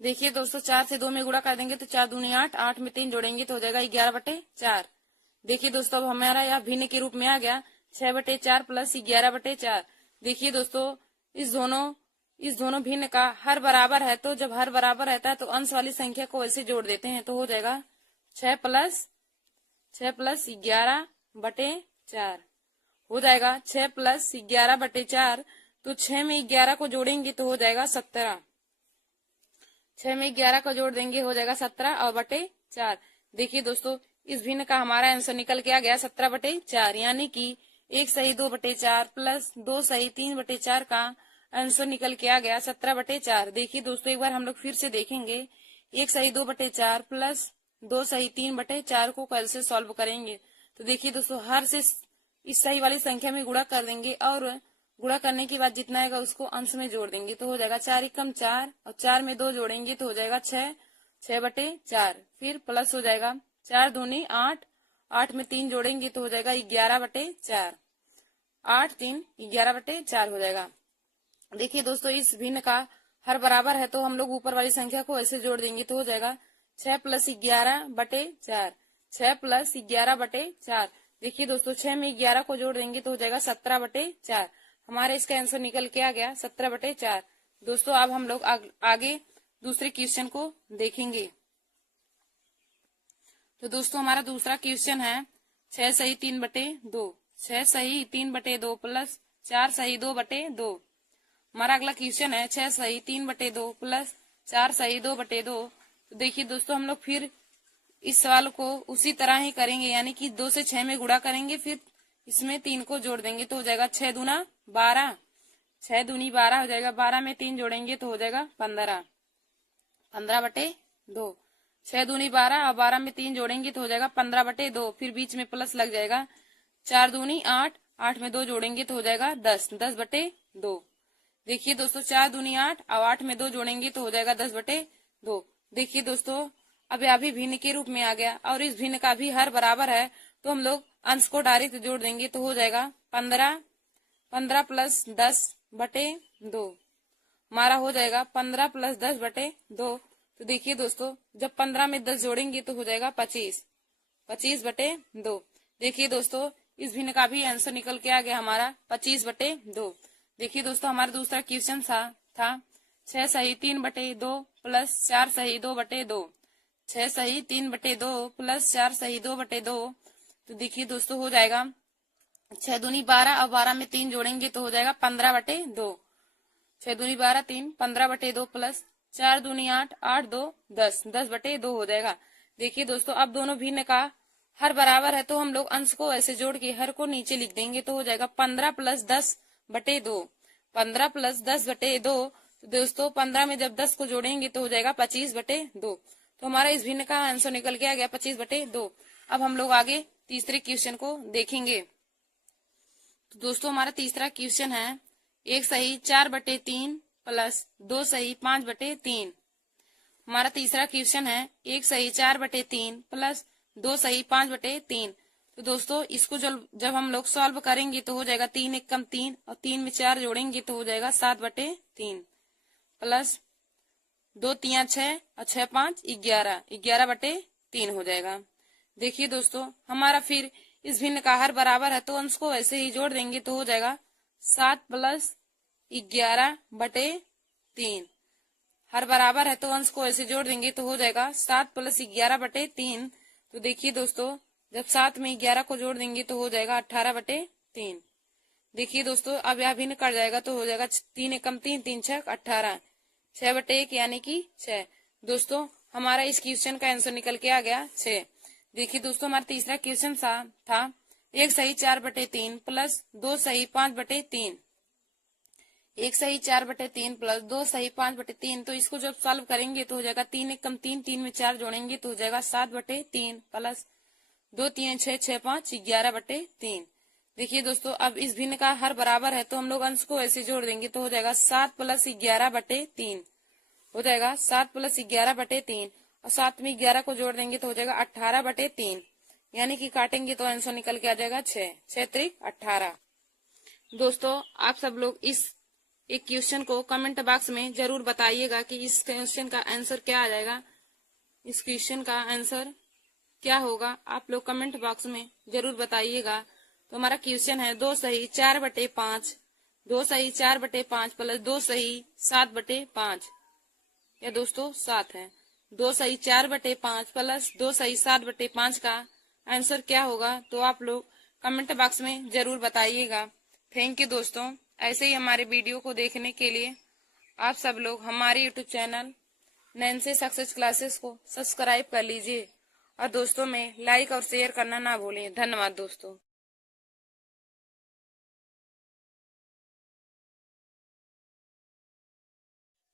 देखिए दोस्तों, 4 से 2 में गुणा कर देंगे तो 4 दूनी 8, 8 में 3 जोड़ेंगे तो हो जाएगा 11/4। देखिए दोस्तों, अब हमारा यह भिन्न के रूप में आ गया 6/4 प्लस 11/4। देखिए दोस्तों, इस दोनों भिन्न का हर बराबर है, तो जब हर बराबर रहता है तो अंश वाली संख्या को ऐसे जोड़ देते हैं, तो हो जाएगा 6 प्लस 11/4 हो जाएगा 6 प्लस 11/4। तो 6 में 11 को जोड़ेंगे तो हो जाएगा 17, 6 में 11 को जोड़ देंगे हो जाएगा 17 और बटे 4। देखिए दोस्तों, इस भिन्न का हमारा आंसर निकल के आ गया 17/4, यानी कि 1 सही 2/4 प्लस 2 सही 3/4 का आंसर निकल के आ गया 17/4। देखिए दोस्तों, एक बार हम लोग फिर से देखेंगे, 1 सही 2/4 प्लस 2 सही 3/4 को कैसे सॉल्व करेंगे। तो देखिए दोस्तों, हर से इस सही वाली संख्या में गुणा कर देंगे, और गुणा करने के बाद जितना आएगा उसको अंश में जोड़ देंगे तो हो जाएगा 4 एकम 4, और 4 में 2 जोड़ेंगे तो हो जाएगा 6, 6/4, फिर प्लस हो जाएगा 4 दूनी 8, 8 में 3 जोड़ेंगे तो हो जाएगा 11/4, 8 3 11/4 हो जाएगा। देखिए दोस्तों, इस भिन्न का हर बराबर है, तो हम लोग ऊपर वाली संख्या को ऐसे जोड़ देंगे तो हो जाएगा 6 प्लस 11/4, 6 प्लस 11/4। देखिए दोस्तों, 6 में 11 को जोड़ देंगे तो हो जाएगा 17/4। हमारे इसका आंसर निकल के आ गया 17/4। दोस्तों, अब हम लोग आगे दूसरे क्वेश्चन को देखेंगे। तो दोस्तों, हमारा दूसरा क्वेश्चन है 6 सही 3/2, 6 सही 3/2 प्लस 4 सही 2/2। हमारा अगला क्वेश्चन है 6 सही 3/2 प्लस 4 सही 2/2। तो देखिए दोस्तों, हम लोग फिर इस सवाल को उसी तरह ही करेंगे, यानी कि 2 से 6 में गुणा करेंगे, फिर इसमें 3 को जोड़ देंगे तो हो जाएगा 6 दूना 12, 6 दूनी 12 हो जाएगा, 12 में 3 जोड़ेंगे तो हो जाएगा 15, 15/2, 6 दूनी 12 और 12 में 3 जोड़ेंगे तो हो जाएगा 15/2, फिर बीच में प्लस लग जाएगा, 4 दूनी 8, 8 में 2 जोड़ेंगे तो हो जाएगा 10, 10/2। देखिए दोस्तों, 4 दूनी 8 और 8 में 2 जोड़ेंगे तो हो जाएगा 10/2। देखिए दोस्तों, अब यह भी भिन्न के रूप में आ गया, और इस भिन्न का भी हर बराबर है, तो हम लोग अंश को डायरेक्ट जोड़ देंगे तो हो जाएगा 15, 15 प्लस 10/2। हमारा हो जाएगा 15 प्लस 10/2। तो देखिए दोस्तों, जब 15 में 10 जोड़ेंगे तो हो जाएगा 25, 25/2। देखिए दोस्तों, इस भिन्न का भी आंसर निकल के आ गया हमारा 25/2। देखिए दोस्तों, हमारा दूसरा क्वेश्चन था 6 सही 3/2 प्लस 4 सही 2/2, 6 सही 3/2 प्लस 4 सही 2/2। तो देखिए दोस्तों, हो जाएगा 6 दूनी 12 और 12 में 3 जोड़ेंगे तो हो जाएगा 15/2, 6 दूनी 12 3 15/2 प्लस 4 दूनी 8, 8 2 10, 10/2 हो जाएगा। देखिए दोस्तों, अब दोनों भिन्न का हर बराबर है, तो हम लोग अंश को ऐसे जोड़ के हर को नीचे लिख देंगे तो हो जाएगा 15 प्लस 10/2, 15 प्लस 10/2। तो दोस्तों, 15 में जब 10 को जोड़ेंगे तो हो जाएगा 25/2। तो हमारा इस भिन्न का आंसर निकल के आ गया 25/2। अब हम लोग आगे तीसरे क्वेश्चन को देखेंगे। तो दोस्तों, हमारा तीसरा क्वेश्चन है 1 सही 4/3 प्लस 2 सही 5/3। हमारा तीसरा क्वेश्चन है 1 सही 4/3 प्लस 2 सही 5/3। तो दोस्तों, इसको जब हम लोग सॉल्व करेंगे तो हो जाएगा 3 एकम 3, और 3 में 4 जोड़ेंगे तो हो जाएगा 7/3 प्लस 2 3 6 और 6 5 11, 11/3 हो जाएगा। देखिए दोस्तों, हमारा फिर इस भिन्न का हर बराबर है, तो अंश को ऐसे ही जोड़ देंगे तो हो जाएगा 7 प्लस 11/3। हर बराबर है, तो अंश को ऐसे जोड़ देंगे तो हो जाएगा 7 प्लस 11/3। तो देखिए दोस्तों, जब 7 में 11 को जोड़ देंगे तो हो जाएगा 18/3। देखिए दोस्तों, अब यह भिन्न कर जाएगा तो हो जाएगा 3 एकम 3, 3 6 18, 6/1 यानी कि 6। दोस्तों हमारा इस क्वेश्चन का आंसर निकल के आ गया 6। देखिए दोस्तों हमारा तीसरा क्वेश्चन था 1 सही 4/3 प्लस 2 सही 5/3। 1 सही 4/3 प्लस 2 सही 5/3। तो इसको जब सॉल्व करेंगे तो हो जाएगा 3 1 कम 3, 3 में 4 जोड़ेंगे तो हो जाएगा 7/3 प्लस 2 3 6 6 5 11/3। देखिए दोस्तों अब इस भिन्न का हर बराबर है तो हम लोग अंश को ऐसे जोड़ देंगे तो हो जाएगा 7 प्लस 11/3 हो जाएगा 7 प्लस 11/3 और 7 में 11 को जोड़ देंगे तो हो जाएगा 18/3 यानी कि काटेंगे तो आंसर निकल के आ जाएगा 6। 6 त्रिक 18। दोस्तों आप सब लोग इस एक क्वेश्चन को कमेंट बॉक्स में जरूर बताइएगा कि इस क्वेश्चन का आंसर क्या आ जाएगा। इस क्वेश्चन का आंसर क्या होगा आप लोग कमेंट बॉक्स में जरूर बताइएगा। तो हमारा क्वेश्चन है 2 सही 4/5, 2 सही 4/5 प्लस 2 सही 7/5। या दोस्तों 7 है। 2 सही 4/5 प्लस 2 सही 7/5 का आंसर क्या होगा तो आप लोग कमेंट बॉक्स में जरूर बताइएगा। थैंक यू दोस्तों। ऐसे ही हमारे वीडियो को देखने के लिए आप सब लोग हमारे YouTube channel Nancy Success classes को सब्सक्राइब कर लीजिए और दोस्तों में लाइक और शेयर करना ना भूलें। धन्यवाद दोस्तों।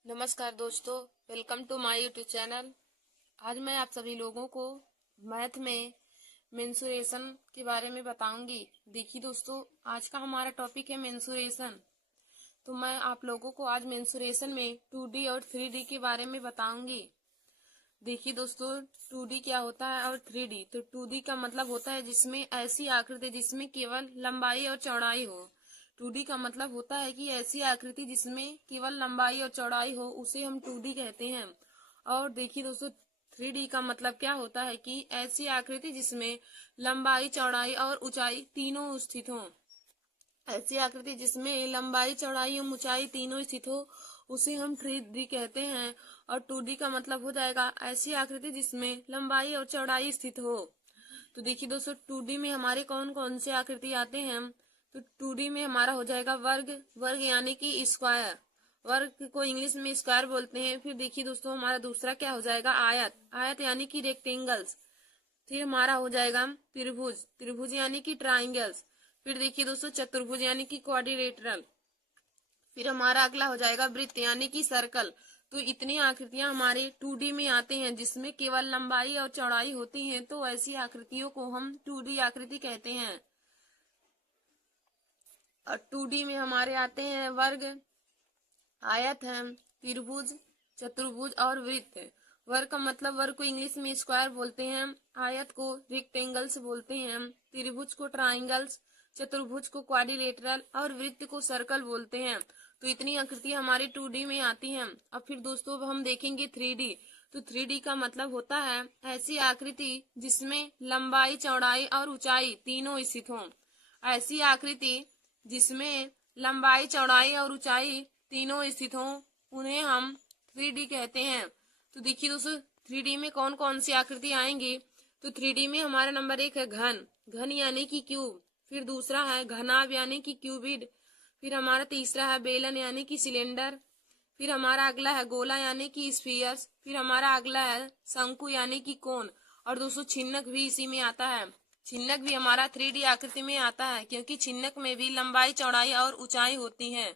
नमस्कार दोस्तों, welcome to my YouTube channel. आज मैं आप सभी लोगों को मैथ में मेंसुरेशन के बारे में बताऊंगी। देखिए दोस्तों आज का हमारा टॉपिक है मेंसुरेशन। तो मैं आप लोगों को आज मेंसुरेशन में 2D और 3D के बारे में बताऊंगी। देखिए दोस्तों 2D क्या होता है और 3D। तो 2D का मतलब होता है जिसमें ऐसी आकृति जिसमें केवल लंबाई और चौड़ाई हो। 2D का मतलब होता है कि ऐसी आकृति जिसमें केवल लंबाई और चौड़ाई हो उसे हम 2D कहते हैं। और देखिए दोस्तों 3D का मतलब क्या होता है कि ऐसी आकृति जिसमें लंबाई चौड़ाई और ऊंचाई तीनों स्थित हो। ऐसी आकृति जिसमें लंबाई चौड़ाई एवं ऊंचाई तीनों स्थित हो उसे हम 3D कहते हैं। और 2D का मतलब हो जाएगा ऐसी आकृति जिसमें लंबाई और चौड़ाई स्थित हो। तो देखिए दोस्तों 2D में हमारे कौन कौन से आकृति आते हैं। तो 2D में हमारा हो जाएगा वर्ग। वर्ग यानी कि स्क्वायर। वर्ग को इंग्लिश में स्क्वायर बोलते हैं। फिर देखिए दोस्तों हमारा दूसरा क्या हो जाएगा आयत। आयत यानी कि रेक्टेंगल्स। फिर हमारा हो जाएगा त्रिभुज। त्रिभुज यानी कि ट्राइंगल्स। फिर देखिए दोस्तों चतुर्भुज यानी कि क्वाड्रिलेटरल। फिर हमारा अगला हो जाएगा वृत्त यानी कि सर्कल। तो इतनी आकृतियां हमारे 2D में आते हैं जिसमें केवल लंबाई और चौड़ाई होती हैं। तो ऐसी आकृतियों को हम 2D आकृति कहते हैं। और 2D में हमारे आते हैं वर्ग, आयत है, त्रिभुज, चतुर्भुज और वृत्त। वर्ग का मतलब वर्ग को इंग्लिश में स्क्वायर बोलते हैं, आयत को रेक्टेंगल्स बोलते हैं, त्रिभुज को ट्राइंगल्स, चतुर्भुज को क्वाड्रिलेटरल और वृत्त को सर्कल बोलते हैं। तो इतनी आकृतियां हमारे 2D में आती हैं। अब फिर दोस्तों अब हम देखेंगे 3D। तो 3D का मतलब होता है ऐसी आकृति जिसमें लंबाई चौड़ाई और ऊंचाई तीनों स्थित हों। ऐसी आकृति जिसमें लंबाई चौड़ाई और ऊंचाई तीनों स्थित हों उन्हें हम 3D कहते हैं। तो देखिए दोस्तों 3D में कौन कौन सी आकृति आएंगी। तो 3D में हमारा नंबर 1 है घन। घन यानी कि क्यूब। फिर दूसरा है घनाभ यानी कि क्यूबिड। फिर हमारा तीसरा है बेलन यानी कि सिलेंडर। फिर हमारा अगला है गोला यानी कि स्फीयर्स। फिर हमारा अगला है शंकु यानी कि कोन। और दोस्तों छिन्नक भी इसी में आता है। छिन्नक भी हमारा 3D आकृति में आता है क्योंकि छिन्नक में भी लंबाई चौड़ाई और ऊंचाई होती है।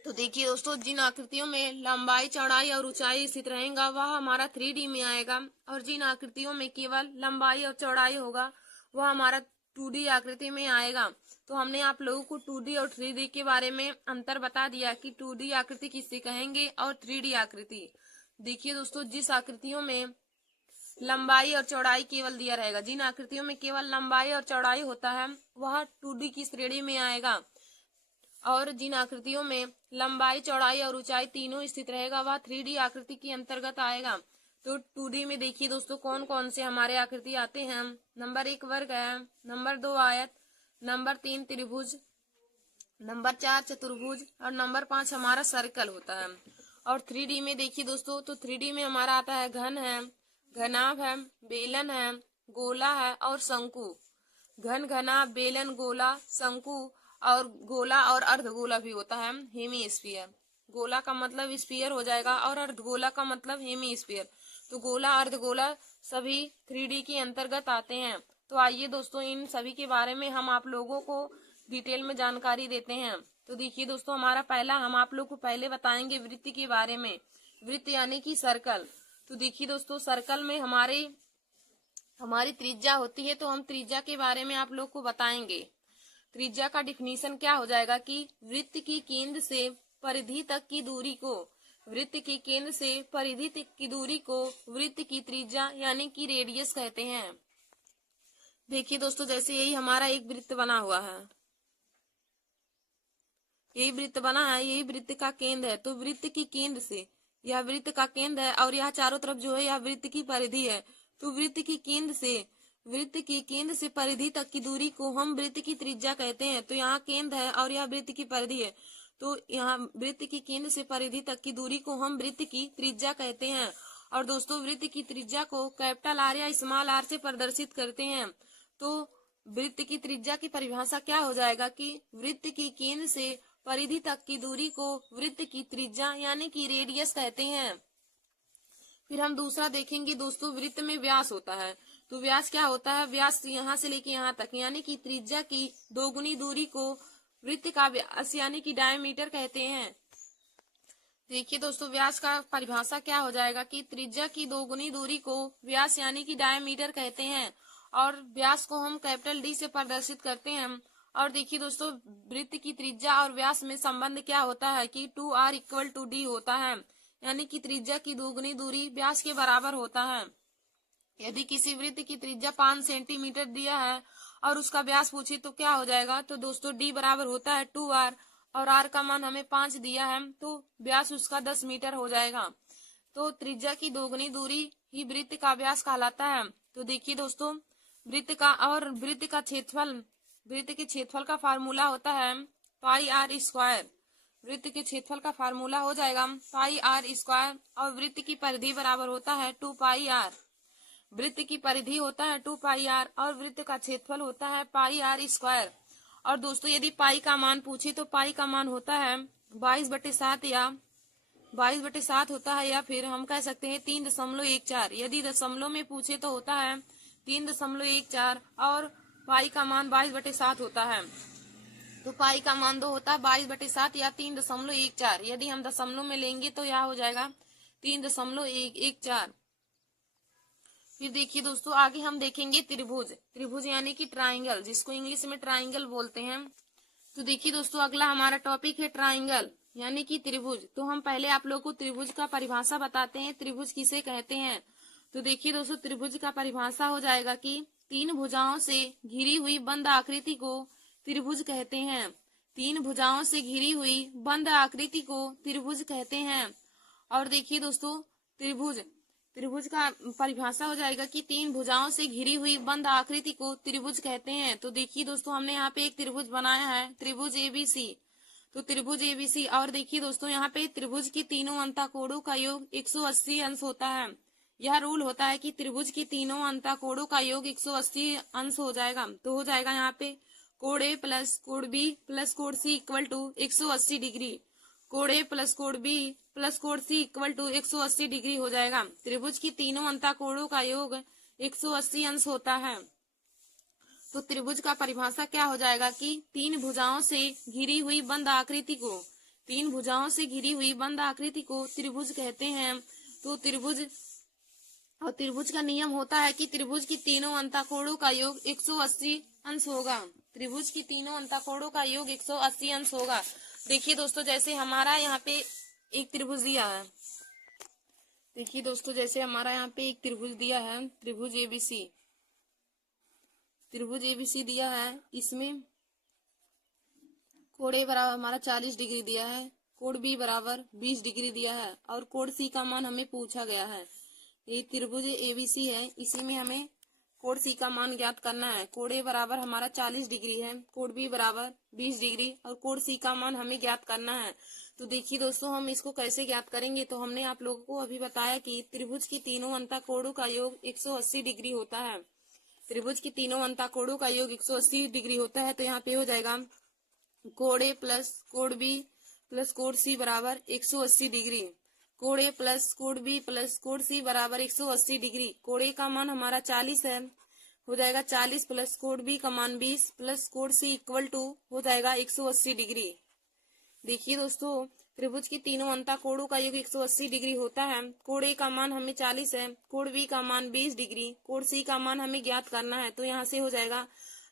तो देखिए दोस्तों जिन आकृतियों में लंबाई चौड़ाई और ऊंचाई स्थित रहेगा वह हमारा 3D में आएगा। और जिन आकृतियों में केवल लंबाई और चौड़ाई होगा वह हमारा 2D आकृति में आएगा। तो हमने आप लोगों को 2D और 3D के बारे में अंतर बता दिया कि 2D आकृति किसे कहेंगे और 3D आकृति। देखिए दोस्तों जिस आकृतियों में लंबाई और चौड़ाई केवल दिया रहेगा, जिन आकृतियों में केवल लंबाई और चौड़ाई होता है वह 2D की श्रेणी में आएगा। और जिन आकृतियों में लंबाई चौड़ाई और ऊंचाई तीनों स्थित रहेगा वह 3D आकृति के अंतर्गत आएगा। तो 2D में देखिए दोस्तों कौन कौन से हमारे आकृति आते हैं। नंबर 1 वर्ग है, नंबर 2 आयत, नंबर 3 त्रिभुज, नंबर 4 चतुर्भुज और नंबर 5 हमारा सर्कल होता है। और 3D में देखिए दोस्तों तो 3D में हमारा आता है घन है, घनाभ है, बेलन है, गोला है और शंकु। घन, घनाभ, बेलन, गोला, शंकु और गोला और अर्धगोला भी होता है, हेमी स्फीयर। गोला का मतलब स्फीयर हो जाएगा और अर्धगोला का मतलब हेमी स्फीयर। तो गोला अर्धगोला सभी 3D के अंतर्गत आते हैं। तो आइए दोस्तों इन सभी के बारे में हम आप लोगों को डिटेल में जानकारी देते हैं। तो देखिए दोस्तों हमारा पहला, हम आप लोग को पहले बताएंगे वृत्त के बारे में। वृत्त यानी कि सर्कल। तो देखिए दोस्तों सर्कल में हमारी त्रिज्या होती है, तो हम त्रिज्या के बारे में आप लोग को बताएंगे। त्रिज्या का डिफिनीशन क्या हो जाएगा कि वृत्त की केंद्र से परिधि तक की दूरी को, वृत्त की केंद्र से परिधि तक की दूरी को वृत्त की त्रिज्या यानी कि रेडियस कहते हैं। देखिए दोस्तों जैसे यही हमारा एक वृत्त बना हुआ है, यही वृत्त बना है, यही वृत्त का केंद्र है। तो वृत्त की केंद्र से, यह वृत्त का केंद्र है और यह चारों तरफ जो है यह वृत्त की परिधि है। तो वृत्त की केंद्र से परिधि तक की दूरी को हम वृत्त की त्रिज्या कहते हैं। तो यहाँ केंद्र है और यह वृत्त की परिधि है, तो यहाँ वृत्त की केंद्र से परिधि तक की दूरी को हम वृत्त की त्रिज्या कहते हैं। और दोस्तों वृत्त की त्रिज्या को कैपिटल आर या स्मॉल आर से प्रदर्शित करते हैं। तो वृत्त की त्रिज्या की परिभाषा क्या हो जाएगा कि वृत्त की केंद्र से परिधि तक की दूरी को वृत्त की त्रिज्या यानी कि रेडियस कहते हैं। फिर हम दूसरा देखेंगे दोस्तों, वृत्त में व्यास होता है। तो व्यास क्या होता है, व्यास यहाँ से लेके यहाँ तक यानी कि त्रिज्या की दोगुनी दूरी को वृत्त का व्यास यानी कि डायमीटर कहते हैं। देखिए दोस्तों व्यास का परिभाषा क्या हो जाएगा कि त्रिज्या की दोगुनी दूरी को व्यास यानी कि डायमीटर कहते हैं और व्यास को हम कैपिटल डी से प्रदर्शित करते हैं। और देखिए दोस्तों वृत्त की त्रिज्या और व्यास में संबंध क्या होता है कि 2r इक्वल टू डी होता है, यानी कि त्रिज्या की दोगुनी दूरी व्यास के बराबर होता है। यदि किसी वृत्त की त्रिज्या 5 सेंटीमीटर दिया है और उसका व्यास पूछे तो क्या हो जाएगा, तो दोस्तों d बराबर होता है 2r और r का मान हमें 5 दिया है, तो व्यास उसका 10 मीटर हो जाएगा। तो त्रिज्या की दोगुनी दूरी ही वृत्त का व्यास कहलाता है। तो देखिए दोस्तों वृत्त का क्षेत्रफल, वृत्त के क्षेत्रफल का फार्मूला होता है पाई आर स्क्वायर। वृत्त के क्षेत्रफल का फार्मूला हो जाएगा पाई आर स्क्वायर और वृत्त की परिधि बराबर होता है 2 पाई आर। वृत्त की परिधि होता है 2 पाई आर और वृत्त का क्षेत्रफल होता है पाई आर स्क्वायर। और दोस्तों यदि पाई का मान पूछे तो पाई का मान होता है 22/7 या 22/7 होता है, या फिर हम कह सकते हैं 3.14। यदि दशमलव में पूछे तो होता है 3.14 और पाई का मान 22/7 होता है। तो पाई का मान 2 होता है 22/7 या 3.14। यदि हम दशमलव में लेंगे तो यह हो जाएगा 3.114। फिर देखिए दोस्तों आगे हम देखेंगे त्रिभुज। त्रिभुज यानी कि ट्राइंगल, जिसको इंग्लिश में ट्राइंगल बोलते हैं। तो देखिए दोस्तों अगला हमारा टॉपिक है ट्राइंगल यानी कि त्रिभुज। तो हम पहले आप लोग को त्रिभुज का परिभाषा बताते हैं, त्रिभुज किसे कहते हैं। तो देखिए दोस्तों त्रिभुज का परिभाषा हो जाएगा कि 3 भुजाओं से घिरी हुई बंद आकृति को त्रिभुज कहते हैं। 3 भुजाओं से घिरी हुई बंद आकृति को त्रिभुज कहते हैं। और देखिए दोस्तों त्रिभुज का परिभाषा हो जाएगा कि 3 भुजाओं से घिरी हुई बंद आकृति को त्रिभुज कहते हैं। तो देखिए दोस्तों हमने यहाँ पे एक त्रिभुज बनाया है, त्रिभुज एबीसी। तो त्रिभुज एबीसी, और देखिए दोस्तों यहाँ पे त्रिभुज के तीनों अंतःकोणों का योग 180 अंश होता है। यह रूल होता है कि त्रिभुज के तीनों अंतःकोणों का योग 180 अंश हो जाएगा। तो हो जाएगा यहाँ पे कोण ए प्लस कोण बी प्लस कोण सी इक्वल टू 180 डिग्री। कोण ए प्लस कोण बी प्लस कोण सी इक्वल टू 180 डिग्री हो जाएगा। त्रिभुज की तीनों अंतःकोणों का योग 180 अंश होता है। तो त्रिभुज का परिभाषा क्या हो जाएगा कि 3 भुजाओं से घिरी हुई बंद आकृति को, 3 भुजाओं से घिरी हुई बंद आकृति को त्रिभुज कहते हैं। तो त्रिभुज का नियम होता है कि त्रिभुज की तीनों अंतःकोणों का योग 180 अंश होगा। त्रिभुज की तीनों अंतःकोणों का योग 180 अंश होगा। देखिए दोस्तों जैसे हमारा यहाँ पे एक त्रिभुज दिया है, देखिए दोस्तों जैसे हमारा यहाँ पे एक त्रिभुज दिया है, त्रिभुज एबीसी। त्रिभुज एबीसी दिया है, इसमें कोण ए बराबर हमारा 40 डिग्री दिया है, कोण बी बराबर 20 डिग्री दिया है और कोण सी का मान हमें पूछा गया है। ये त्रिभुज एबीसी है, इसी में हमें कोण सी का मान ज्ञात करना है। कोण ए बराबर हमारा 40 डिग्री है, कोण बी बराबर 20 डिग्री और कोण सी का मान हमें ज्ञात करना है। तो देखिए दोस्तों हम इसको कैसे ज्ञात करेंगे, तो हमने आप लोगों को अभी बताया कि त्रिभुज की तीनों अंतःकोणों का योग 180 डिग्री होता है। त्रिभुज की तीनों अंतःकोणों का योग 180 डिग्री होता है। तो यहाँ पे हो जाएगा कोण ए प्लस कोण बी प्लस कोण सी बराबर 180 डिग्री। कोण ए प्लस कोण बी प्लस कोण सी बराबर 180 डिग्री। कोण ए का मान हमारा 40 है, हो जाएगा 40 प्लस कोण बी का मान 20 प्लस कोण सी इक्वल टू हो जाएगा 180 डिग्री। देखिए दोस्तों, त्रिभुज की तीनों अंतःकोणों का योग 180 डिग्री होता है। कोण ए का मान हमें 40 है, कोण बी का मान 20 डिग्री, कोण सी का मान हमें ज्ञात करना है, तो यहाँ से हो जाएगा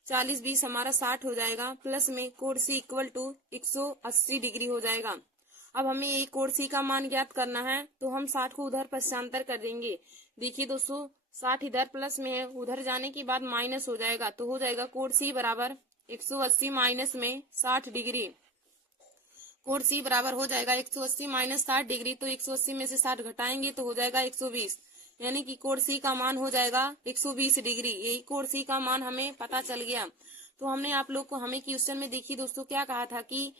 40 20 हमारा 60 हो जाएगा, प्लस में कोण सी इक्वल टू 180 डिग्री हो जाएगा। अब हमें एक कोण सी का मान ज्ञात करना है, तो हम 60 को उधर पश्चांतर कर देंगे। देखिए दोस्तों, 60 इधर प्लस में है, उधर जाने के बाद माइनस हो जाएगा, तो हो जाएगा कोण सी बराबर 180 माइनस में 60 डिग्री। कोण सी बराबर हो जाएगा 180 माइनस 60 डिग्री, तो 180 में से 60 घटाएंगे तो हो जाएगा 120, यानी कि कोण सी का मान हो जाएगा 120 डिग्री। यही कोण सी का मान हमें पता चल गया। तो हमने आप लोग को हमें क्वेश्चन में देखिए दोस्तों क्या कहा था कि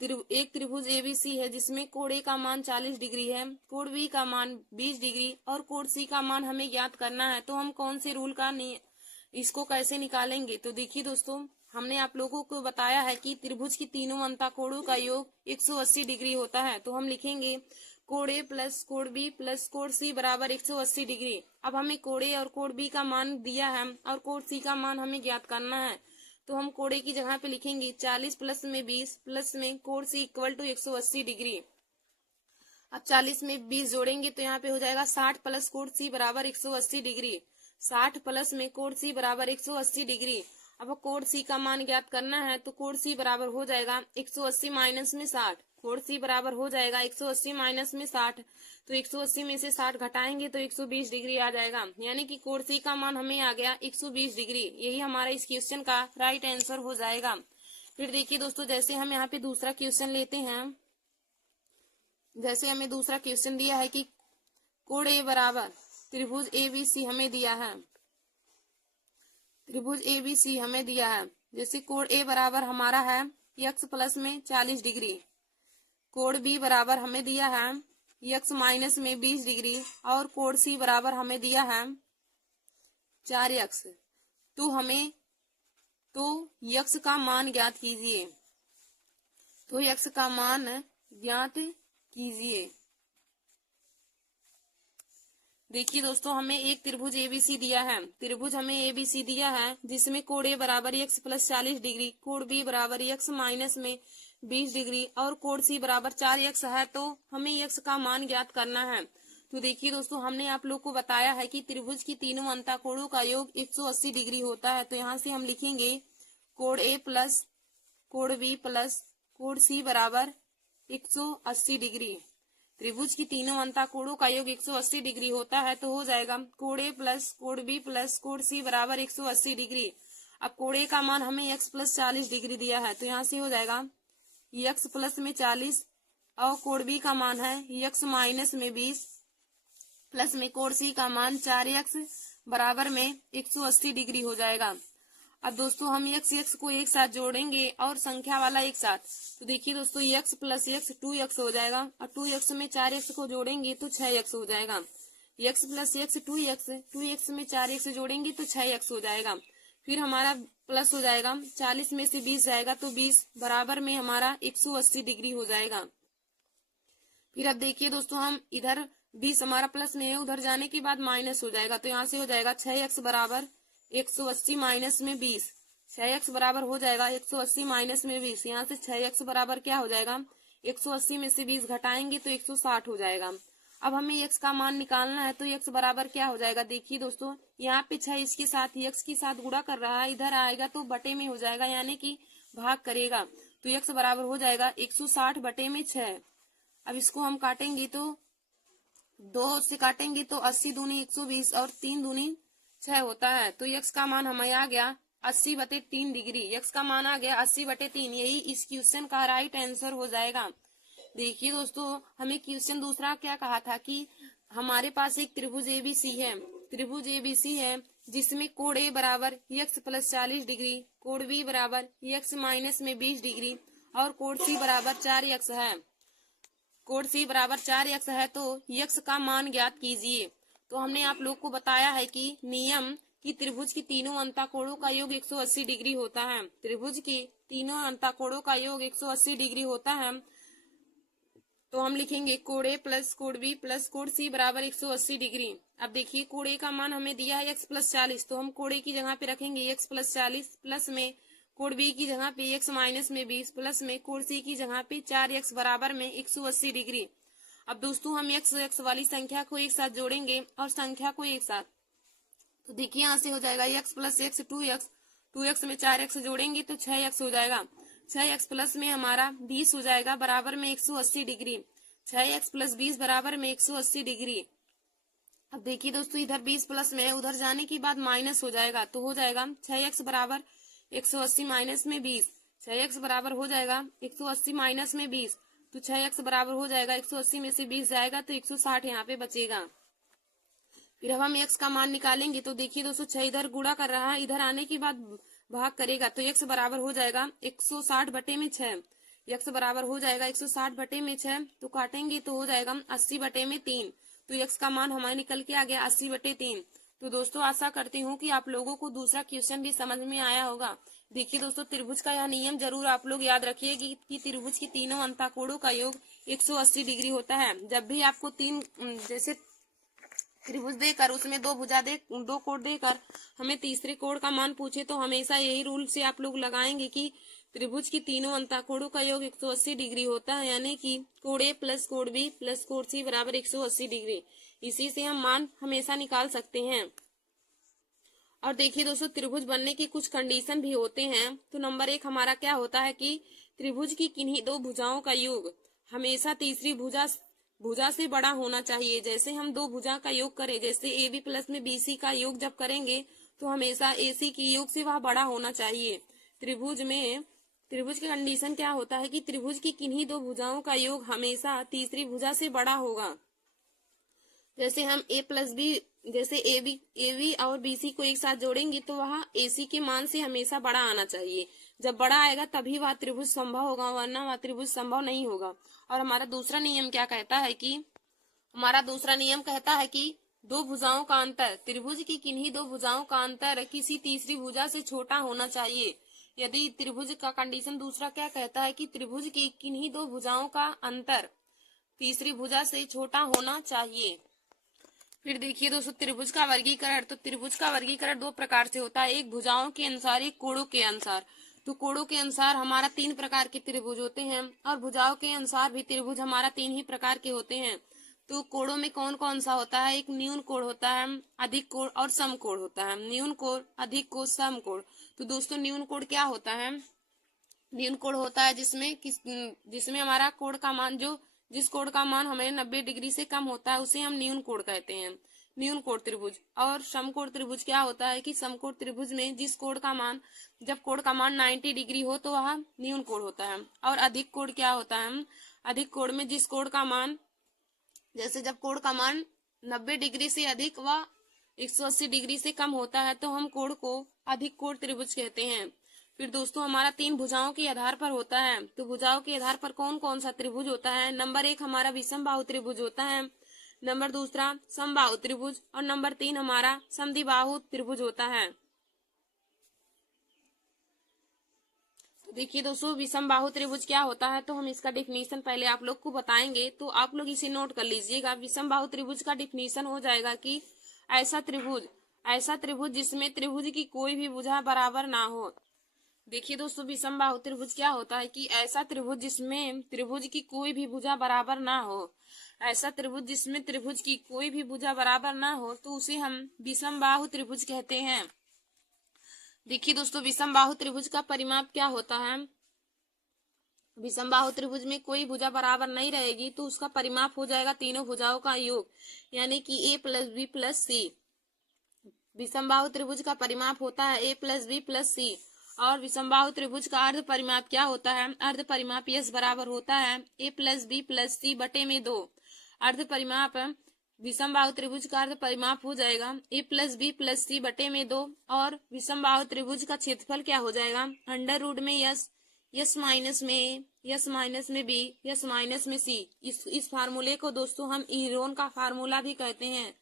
एक त्रिभुज एबीसी है जिसमें कोण ए का मान 40 डिग्री है, कोण बी का मान 20 डिग्री और कोण सी का मान हमें ज्ञात करना है, तो हम कौन से रूल का इसको कैसे निकालेंगे। तो देखिए दोस्तों, हमने आप लोगों को बताया है कि त्रिभुज की तीनों अंतःकोणों का योग 180 डिग्री होता है, तो हम लिखेंगे कोण ए प्लस कोण बी प्लस कोण सी बराबर 180 डिग्री। अब हमें कोण ए और कोण बी का मान दिया है और कोण सी का मान हमें ज्ञात करना है, तो हम कोण ए की जगह पे लिखेंगे 40 प्लस में 20 प्लस में कोण सी इक्वल टू 180 डिग्री। अब 40 में 20 जोड़ेंगे तो यहाँ पे हो जाएगा 60 प्लस कोण सी बराबर 180 डिग्री। 60 प्लस में कोण सी बराबर 180 डिग्री। अब कोण सी का मान ज्ञात करना है, तो कोण सी बराबर हो जाएगा 180 माइनस में 60। कोण सी बराबर हो जाएगा 180 माइनस में 60, तो 180 में से 60 घटाएंगे तो 120 डिग्री आ जाएगा, यानी कि कोण सी का मान हमें आ गया 120 डिग्री। यही हमारा इस क्वेश्चन का राइट आंसर हो जाएगा। फिर देखिए दोस्तों, जैसे हम यहाँ पे दूसरा क्वेश्चन लेते हैं, जैसे हमें दूसरा क्वेश्चन दिया है कि कोण ए बराबर त्रिभुज एबीसी हमें दिया है, त्रिभुज एबीसी हमें दिया है। जैसे कोण ए बराबर हमारा है x प्लस में 40 डिग्री, कोण बी बराबर हमें दिया है x माइनस में 20 डिग्री और कोण सी बराबर हमें दिया है 4x। तो हमें x का मान ज्ञात कीजिए, तो x का मान ज्ञात कीजिए। देखिए दोस्तों, हमें एक त्रिभुज एबीसी दिया है, त्रिभुज हमें एबीसी दिया है जिसमें कोण ए बराबर x प्लस 40 डिग्री, कोण बी बराबर x माइनस में 20 डिग्री और कोण सी बराबर 4x है, तो हमें x का मान ज्ञात करना है। तो देखिए दोस्तों, हमने आप लोग को बताया है कि त्रिभुज की तीनों अंतःकोणों का योग 180 डिग्री होता है, तो यहाँ से हम लिखेंगे कोण ए प्लस कोण बी प्लस कोण सी बराबर 180 डिग्री। त्रिभुज की तीनों अंतःकोणों का योग 180 डिग्री होता है, तो हो जाएगा कोण ए प्लस कोण बी प्लस कोण सी बराबर 180 डिग्री। अब कोण ए का मान हमें x प्लस 40 डिग्री दिया है, तो यहाँ से हो जाएगा x प्लस में 40 और कोण बी का मान है x माइनस में 20 प्लस में कोण सी का मान 4x बराबर में 180 डिग्री हो जाएगा। अब दोस्तों, हम x को एक साथ जोड़ेंगे और संख्या वाला एक साथ, तो देखिए दोस्तों, x प्लस x 2x हो जाएगा और 2x में 4x को जोड़ेंगे तो 6x हो जाएगा। x प्लस x 2x में 4x जोड़ेंगे तो 6x हो जाएगा। फिर हमारा प्लस हो जाएगा, 40 में से 20 जाएगा तो 20 बराबर में हमारा 180 डिग्री हो जाएगा। फिर अब देखिए दोस्तों, हम इधर 20 हमारा प्लस में है, उधर जाने के बाद माइनस हो जाएगा, तो यहाँ से हो जाएगा 6x बराबर 180 माइनस में 20। 6x बराबर हो जाएगा 180 माइनस में 20। यहाँ से 6x बराबर क्या हो जाएगा, 180 में से 20 घटाएंगे तो 160 हो जाएगा। अब हमें x का मान निकालना है, तो x बराबर क्या हो जाएगा। देखिए दोस्तों, यहाँ पे 6 इसके साथ x के साथ गुणा कर रहा है, इधर आएगा तो बटे में हो जाएगा, यानी कि भाग करेगा, तो x बराबर हो जाएगा 160 बटे में 6। अब इसको हम काटेंगे तो 2 से काटेंगे तो 80 दूनी 120 और 3 दूनी 6 होता है, तो x का मान हमें आ गया 80/3 डिग्री। x का मान आ गया 80/3। यही इस क्वेश्चन का राइट आंसर हो जाएगा। देखिए दोस्तों, हमें क्वेश्चन दूसरा क्या कहा था कि हमारे पास एक त्रिभुज एबीसी है, त्रिभुज एबीसी है जिसमें कोण ए बराबर x प्लस 40 डिग्री, कोण बी बराबर x माइनस में 20 डिग्री और कोण सी बराबर 4x है। कोण सी बराबर 4x है, तो x का मान ज्ञात कीजिए। तो हमने आप लोग को बताया है कि नियम कि त्रिभुज की तीनों अंतःकोणों का योग 180 डिग्री होता है। त्रिभुज की तीनों अंतःकोणों का योग 180 डिग्री होता है। तो हम लिखेंगे कोण ए प्लस कोण बी प्लस कोण सी बराबर 180 डिग्री। अब देखिए कोण ए का मान हमें दिया है x+40, तो हम कोण ए की जगह पे रखेंगे x+40 प्लस में कोण बी की जगह पे x माइनस में 20 प्लस में कोण सी की जगह पे 4x बराबर में 180 डिग्री। अब दोस्तों हम x वाली संख्या को एक साथ जोड़ेंगे और संख्या को एक साथ, तो देखिए यहाँ से हो जाएगा x+x 2x, 2x में 4x जोड़ेंगे तो 6x हो जाएगा। 6x प्लस में हमारा 20 हो जाएगा बराबर में 180 डिग्री। 6x प्लस 20 बराबर में 180 डिग्री। अब देखिए दोस्तों इधर 20 प्लस में उधर जाने के बाद माइनस हो जाएगा, तो हो जाएगा 6x बराबर 180 माइनस में 20। 6x बराबर हो जाएगा 180 माइनस में 20, तो 6x बराबर हो जाएगा 180 में से 20 जाएगा तो 160 यहाँ पे बचेगा। फिर अब हम x का मान निकालेंगे, तो देखिए दोस्तों 6 इधर गुणा कर रहा है, इधर आने के बाद भाग करेगा तो x बराबर हो जाएगा 160 बटे में 6। x बराबर हो जाएगा 160 बटे में 6, तो काटेंगे तो हो जाएगा 80 बटे में 3। तो x का मान हमारे निकल के आ गया 80 बटे 3। तो दोस्तों आशा करती हूँ कि आप लोगों को दूसरा क्वेश्चन भी समझ में आया होगा। देखिए दोस्तों त्रिभुज का यह नियम जरूर आप लोग याद रखिएगा कि त्रिभुज की तीनों अंतःकोणों का योग 180 डिग्री होता है। जब भी आपको तीन जैसे त्रिभुज देकर उसमें दो कोण देकर हमें तीसरे कोण का मान पूछे, तो हमेशा यही रूल से आप लोग लगाएंगे कि त्रिभुज की तीनों अंतःकोणों का योग 180 डिग्री होता है, यानी कि कोण ए प्लस कोण बी प्लस कोण सी बराबर 180 डिग्री। इसी से हम मान हमेशा निकाल सकते हैं। और देखिए दोस्तों त्रिभुज बनने की कुछ कंडीशन भी होते हैं। तो नंबर 1 हमारा क्या होता है कि त्रिभुज की किन्हीं दो भुजाओं का योग हमेशा तीसरी भुजा से बड़ा होना चाहिए। जैसे हम दो भुजा का योग करें, जैसे ए बी प्लस में बी सी का योग जब करेंगे तो हमेशा ए सी की योग से वह बड़ा होना चाहिए। त्रिभुज की कंडीशन क्या होता है कि त्रिभुज की किन्हीं दो भुजाओं का योग हमेशा तीसरी भुजा से बड़ा होगा। जैसे हम ए प्लस बी, जैसे ए बी और बी सी को एक साथ जोड़ेंगे तो वह ए सी के मान से हमेशा बड़ा आना चाहिए। जब बड़ा आएगा तभी वह त्रिभुज संभव होगा, वरना वह त्रिभुज संभव नहीं होगा। और हमारा दूसरा नियम क्या कहता है कि दो भुजाओं का अंतर, त्रिभुज की किन्हीं दो भुजाओं का अंतर किसी तीसरी भुजा से छोटा होना चाहिए। यदि त्रिभुज का कंडीशन दूसरा क्या कहता है कि त्रिभुज की किन्हीं दो भुजाओं का अंतर तीसरी भुजा से छोटा होना चाहिए। फिर देखिए दोस्तों त्रिभुज का वर्गीकरण, तो त्रिभुज का वर्गीकरण दो प्रकार से होता है, एक भुजाओं के अनुसार, एक कोणों के अनुसार। तो कोणों के अनुसार हमारा 3 प्रकार के त्रिभुज होते हैं और भुजाओं के अनुसार भी त्रिभुज हमारा 3 ही प्रकार के होते हैं। तो कोणों में कौन कौन सा होता है, एक न्यून कोण होता है, अधिक कोण और सम कोण होता है। न्यून कोण, अधिक कोण, सम कोण। तो दोस्तों न्यून कोण क्या होता है, न्यून कोण होता है जिसमें हमारा कोण का मान जिस कोण का मान हमें 90 डिग्री से कम होता है उसे हम न्यून कोण कहते हैं, न्यून कोण त्रिभुज। और समकोण त्रिभुज क्या होता है कि समकोण त्रिभुज में जब कोण का मान 90 डिग्री हो तो वह न्यून कोण होता है। और अधिक कोण क्या होता है, अधिक कोण में जिस कोण का मान, जैसे जब कोण का मान 90 डिग्री से अधिक व 180 डिग्री से कम होता है तो हम कोण को अधिक कोण त्रिभुज कहते हैं। फिर दोस्तों हमारा 3 भुजाओं के आधार पर होता है। तो भुजाओं के आधार पर कौन कौन सा त्रिभुज होता है, नंबर 1 हमारा विषमबाहु त्रिभुज होता है, नंबर 2 समबाहु त्रिभुज और नंबर 3 हमारा समद्विबाहु त्रिभुज होता है। तो देखिए दोस्तों विषमबाहु त्रिभुज क्या होता है, तो हम इसका डिफिनीशन पहले आप लोग को बताएंगे, तो आप लोग इसे नोट कर लीजिएगा। विषमबाहु त्रिभुज का डिफिनीशन हो जाएगा कि ऐसा त्रिभुज जिसमें त्रिभुज की कोई भी भुजा बराबर ना हो। देखिए दोस्तों विषमबाहु त्रिभुज क्या होता है कि ऐसा त्रिभुज जिसमें त्रिभुज की कोई भी भुजा बराबर ना हो, ऐसा त्रिभुज जिसमें त्रिभुज की कोई भी भुजा बराबर ना हो तो उसे हम विषमबाहु त्रिभुज कहते हैं। देखिए दोस्तों विषमबाहु त्रिभुज का परिमाप क्या होता है, विषमबाहु त्रिभुज में कोई भुजा बराबर नहीं रहेगी तो उसका परिमाप हो जाएगा तीनों भुजाओं का योग, यानी कि a प्लस बी प्लस सी। विषमबाहु त्रिभुज का परिमाप होता है a प्लस बी प्लस सी। और विषमबाहु त्रिभुज का अर्ध परिमाप क्या होता है, अर्ध परिमाप यस बराबर होता है a प्लस बी प्लस सी बटे में 2। अर्ध परिमाप विषमबाहु त्रिभुज का अर्ध परिमाप हो जाएगा a प्लस बी प्लस सी बटे में 2। और विषमबाहु त्रिभुज का क्षेत्रफल क्या हो जाएगा, अंडर रूट में यस माइनस में a, यस माइनस में b, यस माइनस में c। इस फार्मूले को दोस्तों हम हीरोन का फार्मूला भी कहते हैं।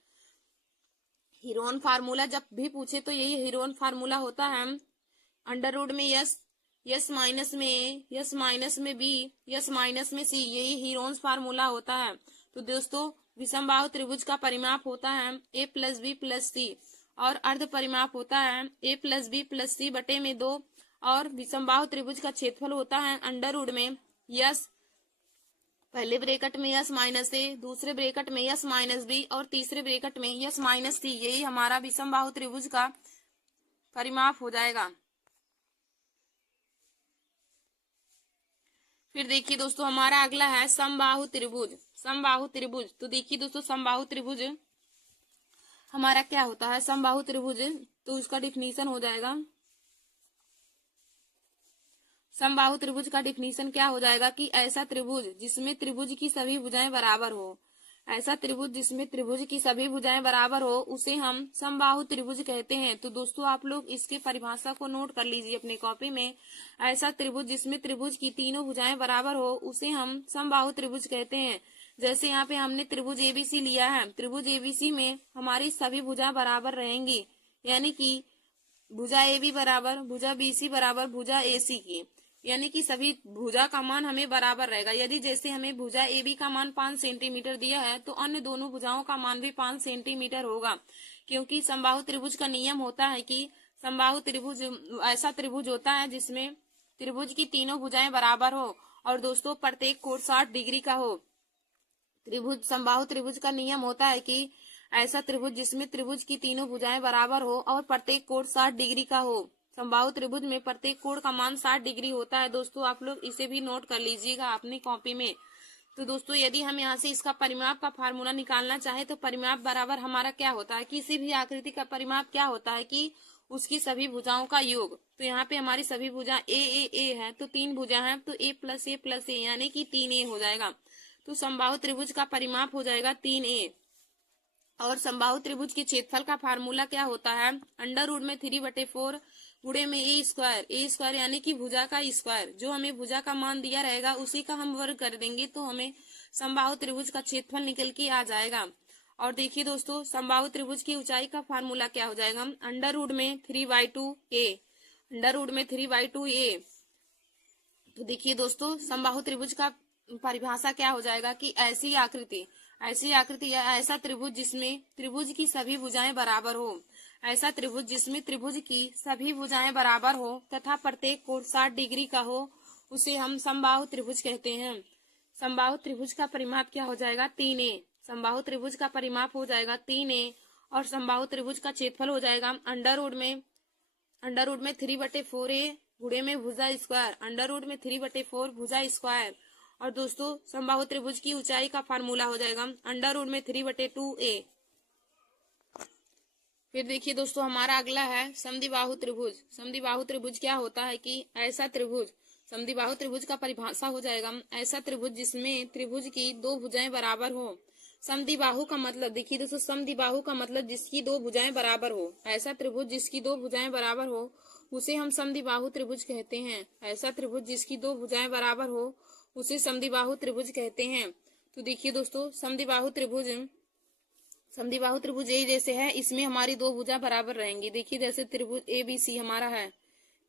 हीरोन फार्मूला जब भी पूछे तो यही हीरोन फार्मूला होता है, अंडर रूट में यस यस माइनस में ए, यस माइनस में बी, यस माइनस में सी, यही हीरोन्स फार्मूला होता है। तो दोस्तों विषमबाहु त्रिभुज का परिमाप होता है ए प्लस बी प्लस सी, और अर्ध परिमाप होता है ए प्लस बी प्लस सी बटे में 2, और विषमबाहु त्रिभुज का क्षेत्रफल होता है अंडर रूट में यस, पहले ब्रैकेट में यस माइनस ए, दूसरे ब्रैकेट में यस माइनस बी, और तीसरे ब्रैकेट में यस माइनस सी, यही हमारा विषमबाहु त्रिभुज का परिमाप हो जाएगा। फिर देखिए दोस्तों हमारा अगला है समबाहु त्रिभुज। समबाहु त्रिभुज, तो देखिए दोस्तों समबाहु त्रिभुज हमारा क्या होता है। समबाहु त्रिभुज तो उसका डिफिनीशन हो जाएगा, समबाहु त्रिभुज का डिफिनीशन क्या हो जाएगा कि ऐसा त्रिभुज जिसमें त्रिभुज की सभी भुजाएं बराबर हो, ऐसा त्रिभुज जिसमें त्रिभुज की सभी भुजाएं बराबर हो उसे हम समबाहु त्रिभुज कहते हैं। तो दोस्तों आप लोग इसकी परिभाषा को नोट कर लीजिए अपने कॉपी में। ऐसा त्रिभुज जिसमें त्रिभुज की तीनों भुजाएं बराबर हो उसे हम समबाहु त्रिभुज कहते हैं। जैसे यहाँ पे हमने त्रिभुज एबीसी लिया है, त्रिभुज एबीसी में हमारी सभी भुजा बराबर रहेंगी, यानी कि भुजा ए बी बराबर भुजा बीसी बराबर भुजा एसी की, यानी कि सभी भुजा का मान हमें बराबर रहेगा। यदि जैसे हमें भुजा ए बी का मान 5 सेंटीमीटर दिया है तो अन्य दोनों भुजाओं का मान भी 5 सेंटीमीटर होगा, क्योंकि समबाहु त्रिभुज का नियम होता है कि समबाहु त्रिभुज ऐसा त्रिभुज होता है जिसमें त्रिभुज की तीनों भुजाएं बराबर हो और दोस्तों प्रत्येक कोण 60 डिग्री का हो। त्रिभुज समबाहु त्रिभुज का नियम होता है कि ऐसा त्रिभुज जिसमें त्रिभुज की तीनों भुजाएं बराबर हो और प्रत्येक कोण 60 डिग्री का हो। समबाहु त्रिभुज में प्रत्येक कोण का मान 60 डिग्री होता है। दोस्तों आप लोग इसे भी नोट कर लीजिएगा अपनी कॉपी में। तो दोस्तों यदि हम यहाँ से इसका परिमाप का फार्मूला निकालना चाहे तो परिमाप बराबर हमारा क्या होता है, किसी भी आकृति का परिमाप क्या होता है कि उसकी सभी भुजाओं का योग। तो यहाँ पे हमारी सभी भुजा ए है, तो 3 भुजा है तो ए प्लस ए यानी कि 3a हो जाएगा। तो समबाहु त्रिभुज का परिमाप हो जाएगा 3a। और समबाहु त्रिभुज के क्षेत्रफल का फार्मूला क्या होता है, अंडर रूट में 3/4 गुणे में ए स्क्वायर यानी कि भुजा का स्क्वायर, जो हमें भुजा का मान दिया रहेगा उसी का हम वर्ग कर देंगे तो हमें समबाहु त्रिभुज का क्षेत्रफल निकल के आ जाएगा। और देखिए दोस्तों समबाहु त्रिभुज की ऊंचाई का फार्मूला क्या हो जाएगा, अंडर रूट में 3/2a, अंडर रूट में 3/2a। तो देखिए दोस्तों समबाहु त्रिभुज का परिभाषा क्या हो जाएगा कि ऐसी आकृति या ऐसा त्रिभुज जिसमें त्रिभुज की सभी भुजाएं बराबर हो, ऐसा त्रिभुज जिसमें त्रिभुज की सभी भुजाएं बराबर हो तथा प्रत्येक कोण 60 डिग्री का हो उसे हम समबाहु त्रिभुज कहते हैं। समबाहु त्रिभुज का परिमाप क्या हो जाएगा 3a, समबाहु त्रिभुज का परिमाप हो जाएगा 3a और समबाहु त्रिभुज का क्षेत्रफल हो जाएगा अंडर रूट में 3/4a गुणे में भुजा स्क्वायर, अंडर रूट में 3/4 भुजा स्क्वायर। और दोस्तों समबाहु त्रिभुज की ऊंचाई का फार्मूला हो जाएगा अंडर रूट में 3/2a। फिर देखिए दोस्तों हमारा अगला है समद्विबाहु त्रिभुज। समद्विबाहु त्रिभुज क्या होता है कि ऐसा त्रिभुज, समद्विबाहु त्रिभुज का परिभाषा हो जाएगा ऐसा त्रिभुज जिसमें त्रिभुज की 2 भुजाएं बराबर हो। समद्विबाहु का मतलब देखिए दोस्तों, समद्विबाहु का मतलब जिसकी 2 भुजाएं बराबर हो। ऐसा त्रिभुज जिसकी 2 भुजाएं बराबर हो उसे हम समद्विबाहु त्रिभुज कहते हैं। ऐसा त्रिभुज जिसकी 2 भुजाएं बराबर हो उसे समद्विबाहु त्रिभुज कहते हैं। तो देखिए दोस्तों समद्विबाहु त्रिभुज ये जैसे है, इसमें हमारी 2 भुजा बराबर रहेंगी। देखिए जैसे त्रिभुज एबीसी हमारा है,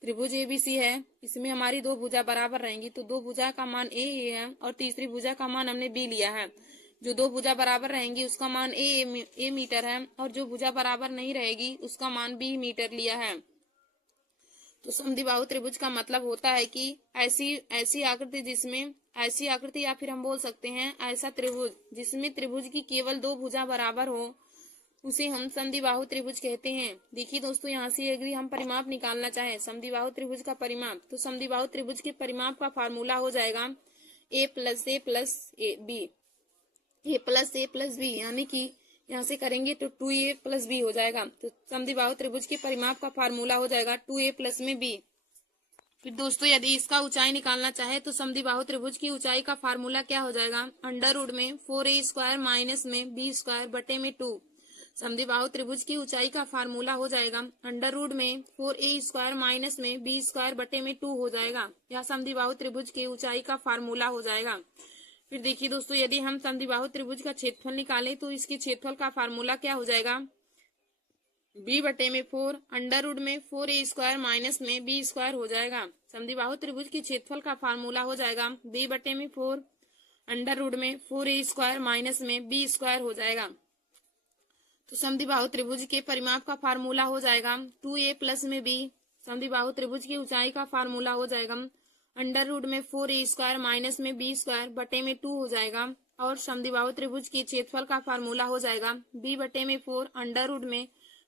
त्रिभुज एबीसी है, इसमें हमारी 2 भुजा बराबर रहेंगी। तो 2 भुजा का मान ए है और तीसरी भुजा का मान हमने बी लिया है। जो 2 भुजा बराबर रहेंगी उसका मान ए मीटर है और जो भुजा बराबर नहीं रहेगी उसका मान बी मीटर लिया है। तो समद्विबाहु त्रिभुज का मतलब होता है कि ऐसी आकृति या फिर हम बोल सकते हैं ऐसा त्रिभुज जिसमें त्रिभुज की केवल 2 भुजा बराबर हो उसे हम समद्विबाहु त्रिभुज कहते हैं। देखिए दोस्तों यहाँ से यदि हम परिमाप निकालना चाहें समद्विबाहु त्रिभुज का परिमाप, तो समद्विबाहु त्रिभुज के परिमाप का फार्मूला हो जाएगा a plus A plus B, यानी कि यहाँ से करेंगे तो 2a प्लस बी हो जाएगा। तो समद्विबाहु त्रिभुज के परिमाप का फार्मूला हो जाएगा 2a प्लस में b। फिर दोस्तों यदि इसका ऊंचाई निकालना चाहे तो समद्विबाहु त्रिभुज की ऊंचाई का फार्मूला क्या हो जाएगा, अंडर रूट में 4a स्क्वायर माइनस में b स्क्वायर बटे में 2। समद्विबाहु त्रिभुज की ऊंचाई का फार्मूला हो जाएगा अंडर रूट में 4a स्क्वायर माइनस में b स्क्वायर बटे में 2 हो जाएगा। यह समद्विबाहु त्रिभुज की ऊंचाई का फार्मूला हो जाएगा। फिर देखिए दोस्तों यदि हम समद्विबाहु त्रिभुज का क्षेत्रफल निकालें तो इसके क्षेत्रफल का फार्मूला क्या हो जाएगा, बी बटे में 4 अंडर रूट में 4a² माइनस में b² हो जाएगा। समद्विबाहु त्रिभुज के क्षेत्रफल का फार्मूला हो जाएगा बी बटे में 4 अंडर रूट में 4a² माइनस में b² हो जाएगा। तो समद्विबाहु त्रिभुज के परिमाप का फार्मूला हो जाएगा 2a प्लस में b। समद्विबाहु त्रिभुज की ऊंचाई का फार्मूला हो जाएगा अंडर रूट में 4a² माइनस में b² बटे में 2 हो जाएगा। और समद्विबाहु त्रिभुज के क्षेत्रफल का फार्मूला हो जाएगा b बटे में 4 अंडर रूट में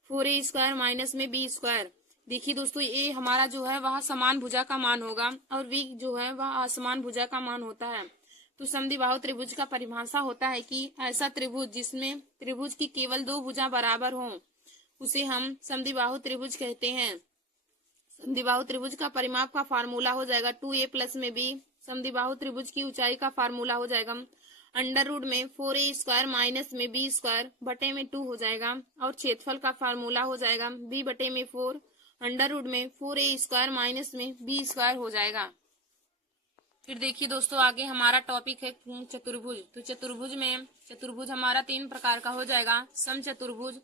4a² माइनस में b²। देखिए दोस्तों, ए हमारा जो है वह समान भुजा का मान होगा और बी जो है वह असमान भुजा का मान होता है। तो समद्विबाहु त्रिभुज का परिभाषा होता है कि ऐसा त्रिभुज जिसमें त्रिभुज की केवल दो भुजा बराबर हों उसे हम समद्विबाहु त्रिभुज कहते हैं। समद्विबाहु त्रिभुज का परिमाप का फार्मूला हो जाएगा 2a प्लस में b। समद्विबाहु त्रिभुज की ऊंचाई का फार्मूला हो जाएगा अंडर रूट में 4a² माइनस में b² बटे में 2 हो जाएगा। और क्षेत्रफल का फार्मूला हो जाएगा b बटे में 4 अंडर रूट में 4a² माइनस में b² हो जाएगा। फिर देखिए दोस्तों, आगे हमारा टॉपिक है चतुर्भुज। तो चतुर्भुज हमारा 3 प्रकार का हो जाएगा, समचतुर्भुज,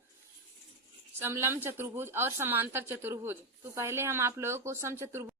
समलंब चतुर्भुज और समांतर चतुर्भुज। तो पहले हम आप लोगों को समचतुर्भुज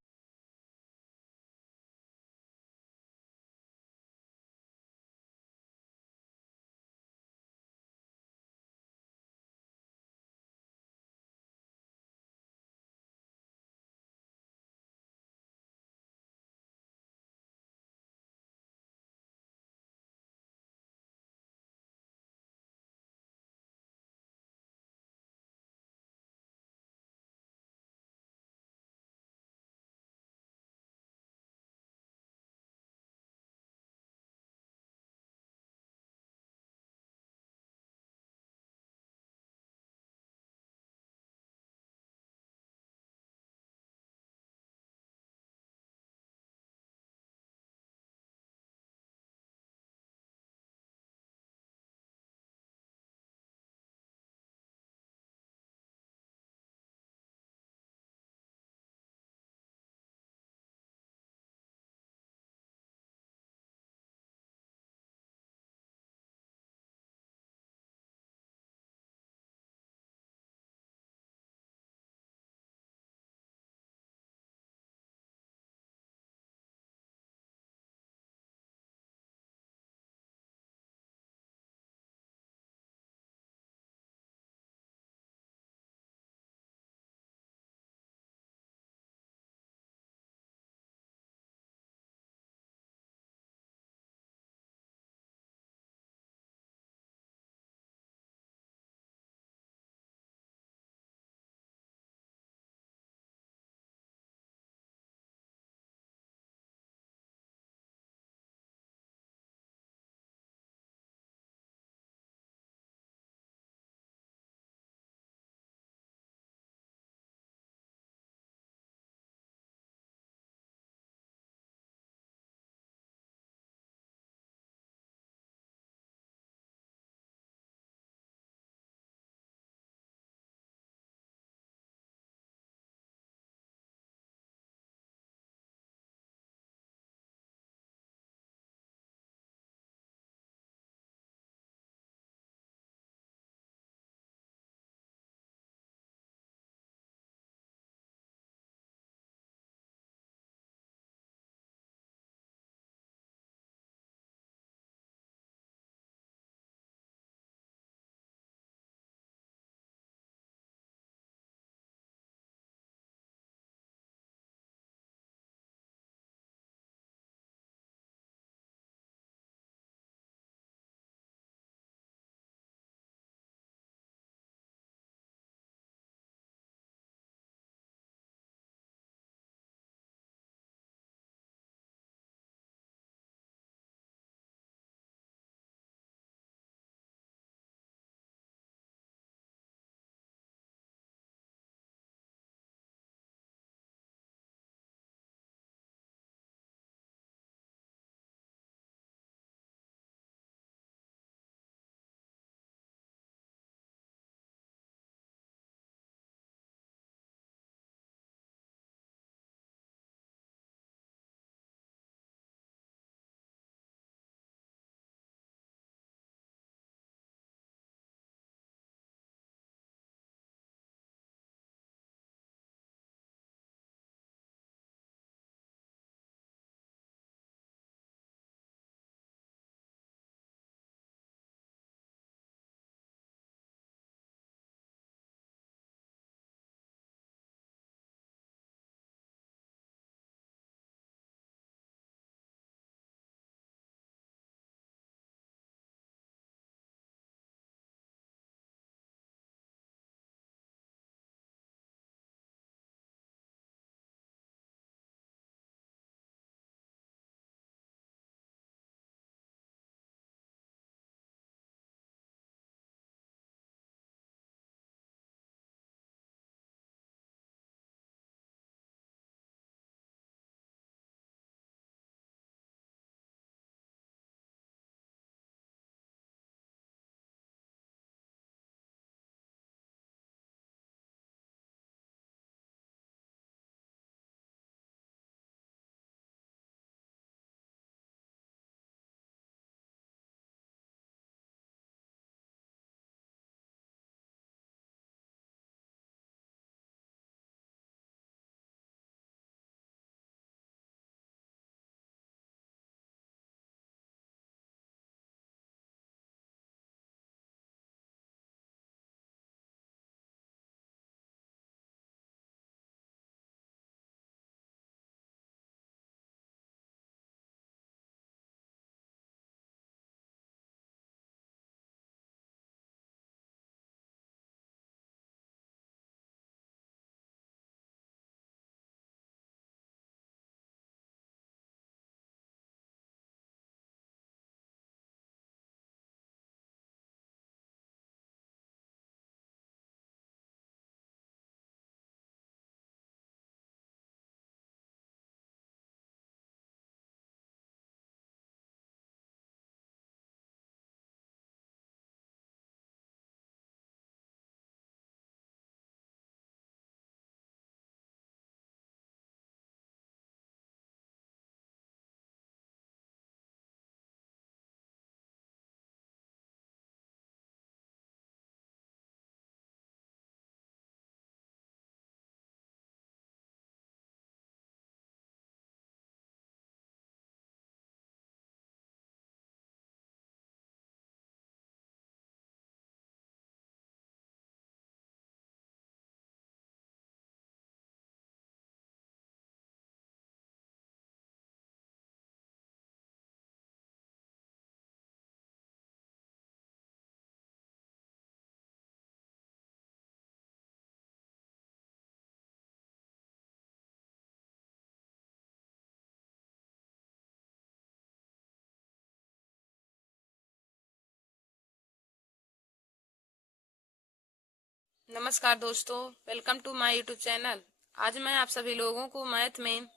नमस्कार दोस्तों, welcome to my YouTube channel. आज मैं आप सभी लोगों को मैथ में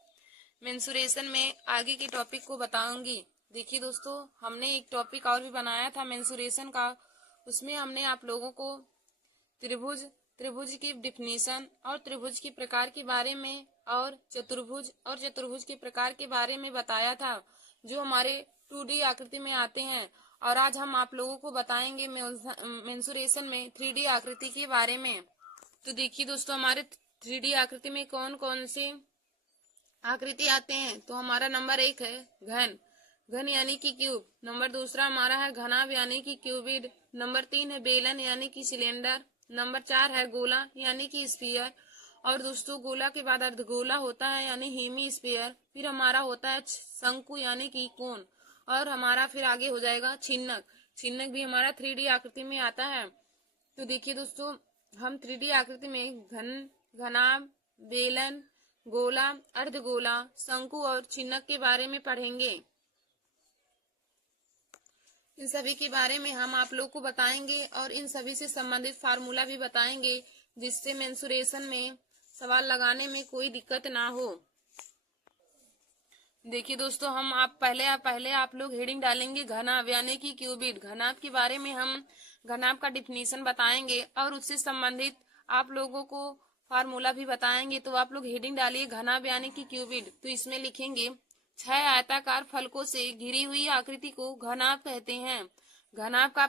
मेंसुरेशन में आगे के टॉपिक को बताऊंगी। देखिए दोस्तों, हमने एक टॉपिक और भी बनाया था मेंसुरेशन का। उसमें हमने आप लोगों को त्रिभुज की डिफिनीशन और त्रिभुज के प्रकार के बारे में और चतुर्भुज के प्रकार के बारे में बताया था, जो हमारे 2D आकृति में आते हैं। और आज हम आप लोगों को बताएंगे मेंसुरेशन में 3D आकृति के बारे में। तो देखिए दोस्तों, हमारे 3D आकृति में कौन कौन से आकृति आते हैं। तो हमारा नंबर 1 है घन यानी कि क्यूब। नंबर 2 हमारा है घनाभ यानी कि क्यूबिड। नंबर 3 है बेलन यानी कि सिलेंडर। नंबर 4 है गोला यानी कि स्फीयर। और दोस्तों, गोला के बाद अर्धगोला होता है यानी हेमी स्फीयर। फिर हमारा होता है शंकु यानी कि कोन। और हमारा फिर आगे हो जाएगा छिन्नक भी हमारा 3D आकृति में आता है। तो देखिए दोस्तों, हम 3D आकृति में घनाभ, बेलन, गोला, अर्धगोला, शंकु और छिन्नक के बारे में पढ़ेंगे। इन सभी के बारे में हम आप लोग को बताएंगे और इन सभी से संबंधित फार्मूला भी बताएंगे, जिससे मेंसुरेशन में सवाल लगाने में कोई दिक्कत ना हो। देखिए दोस्तों, हम पहले आप लोग हेडिंग डालेंगे घनाभ यानी कि क्यूबिड। घनाभ के बारे में हम घनाभ का डिफिनीशन बताएंगे और उससे संबंधित आप लोगों को फार्मूला भी बताएंगे। तो आप लोग हेडिंग डालिए घनाभ यानी कि क्यूबिड। तो इसमें लिखेंगे 6 आयताकार फलकों से घिरी हुई आकृति को घनाभ कहते हैं। घनाभ का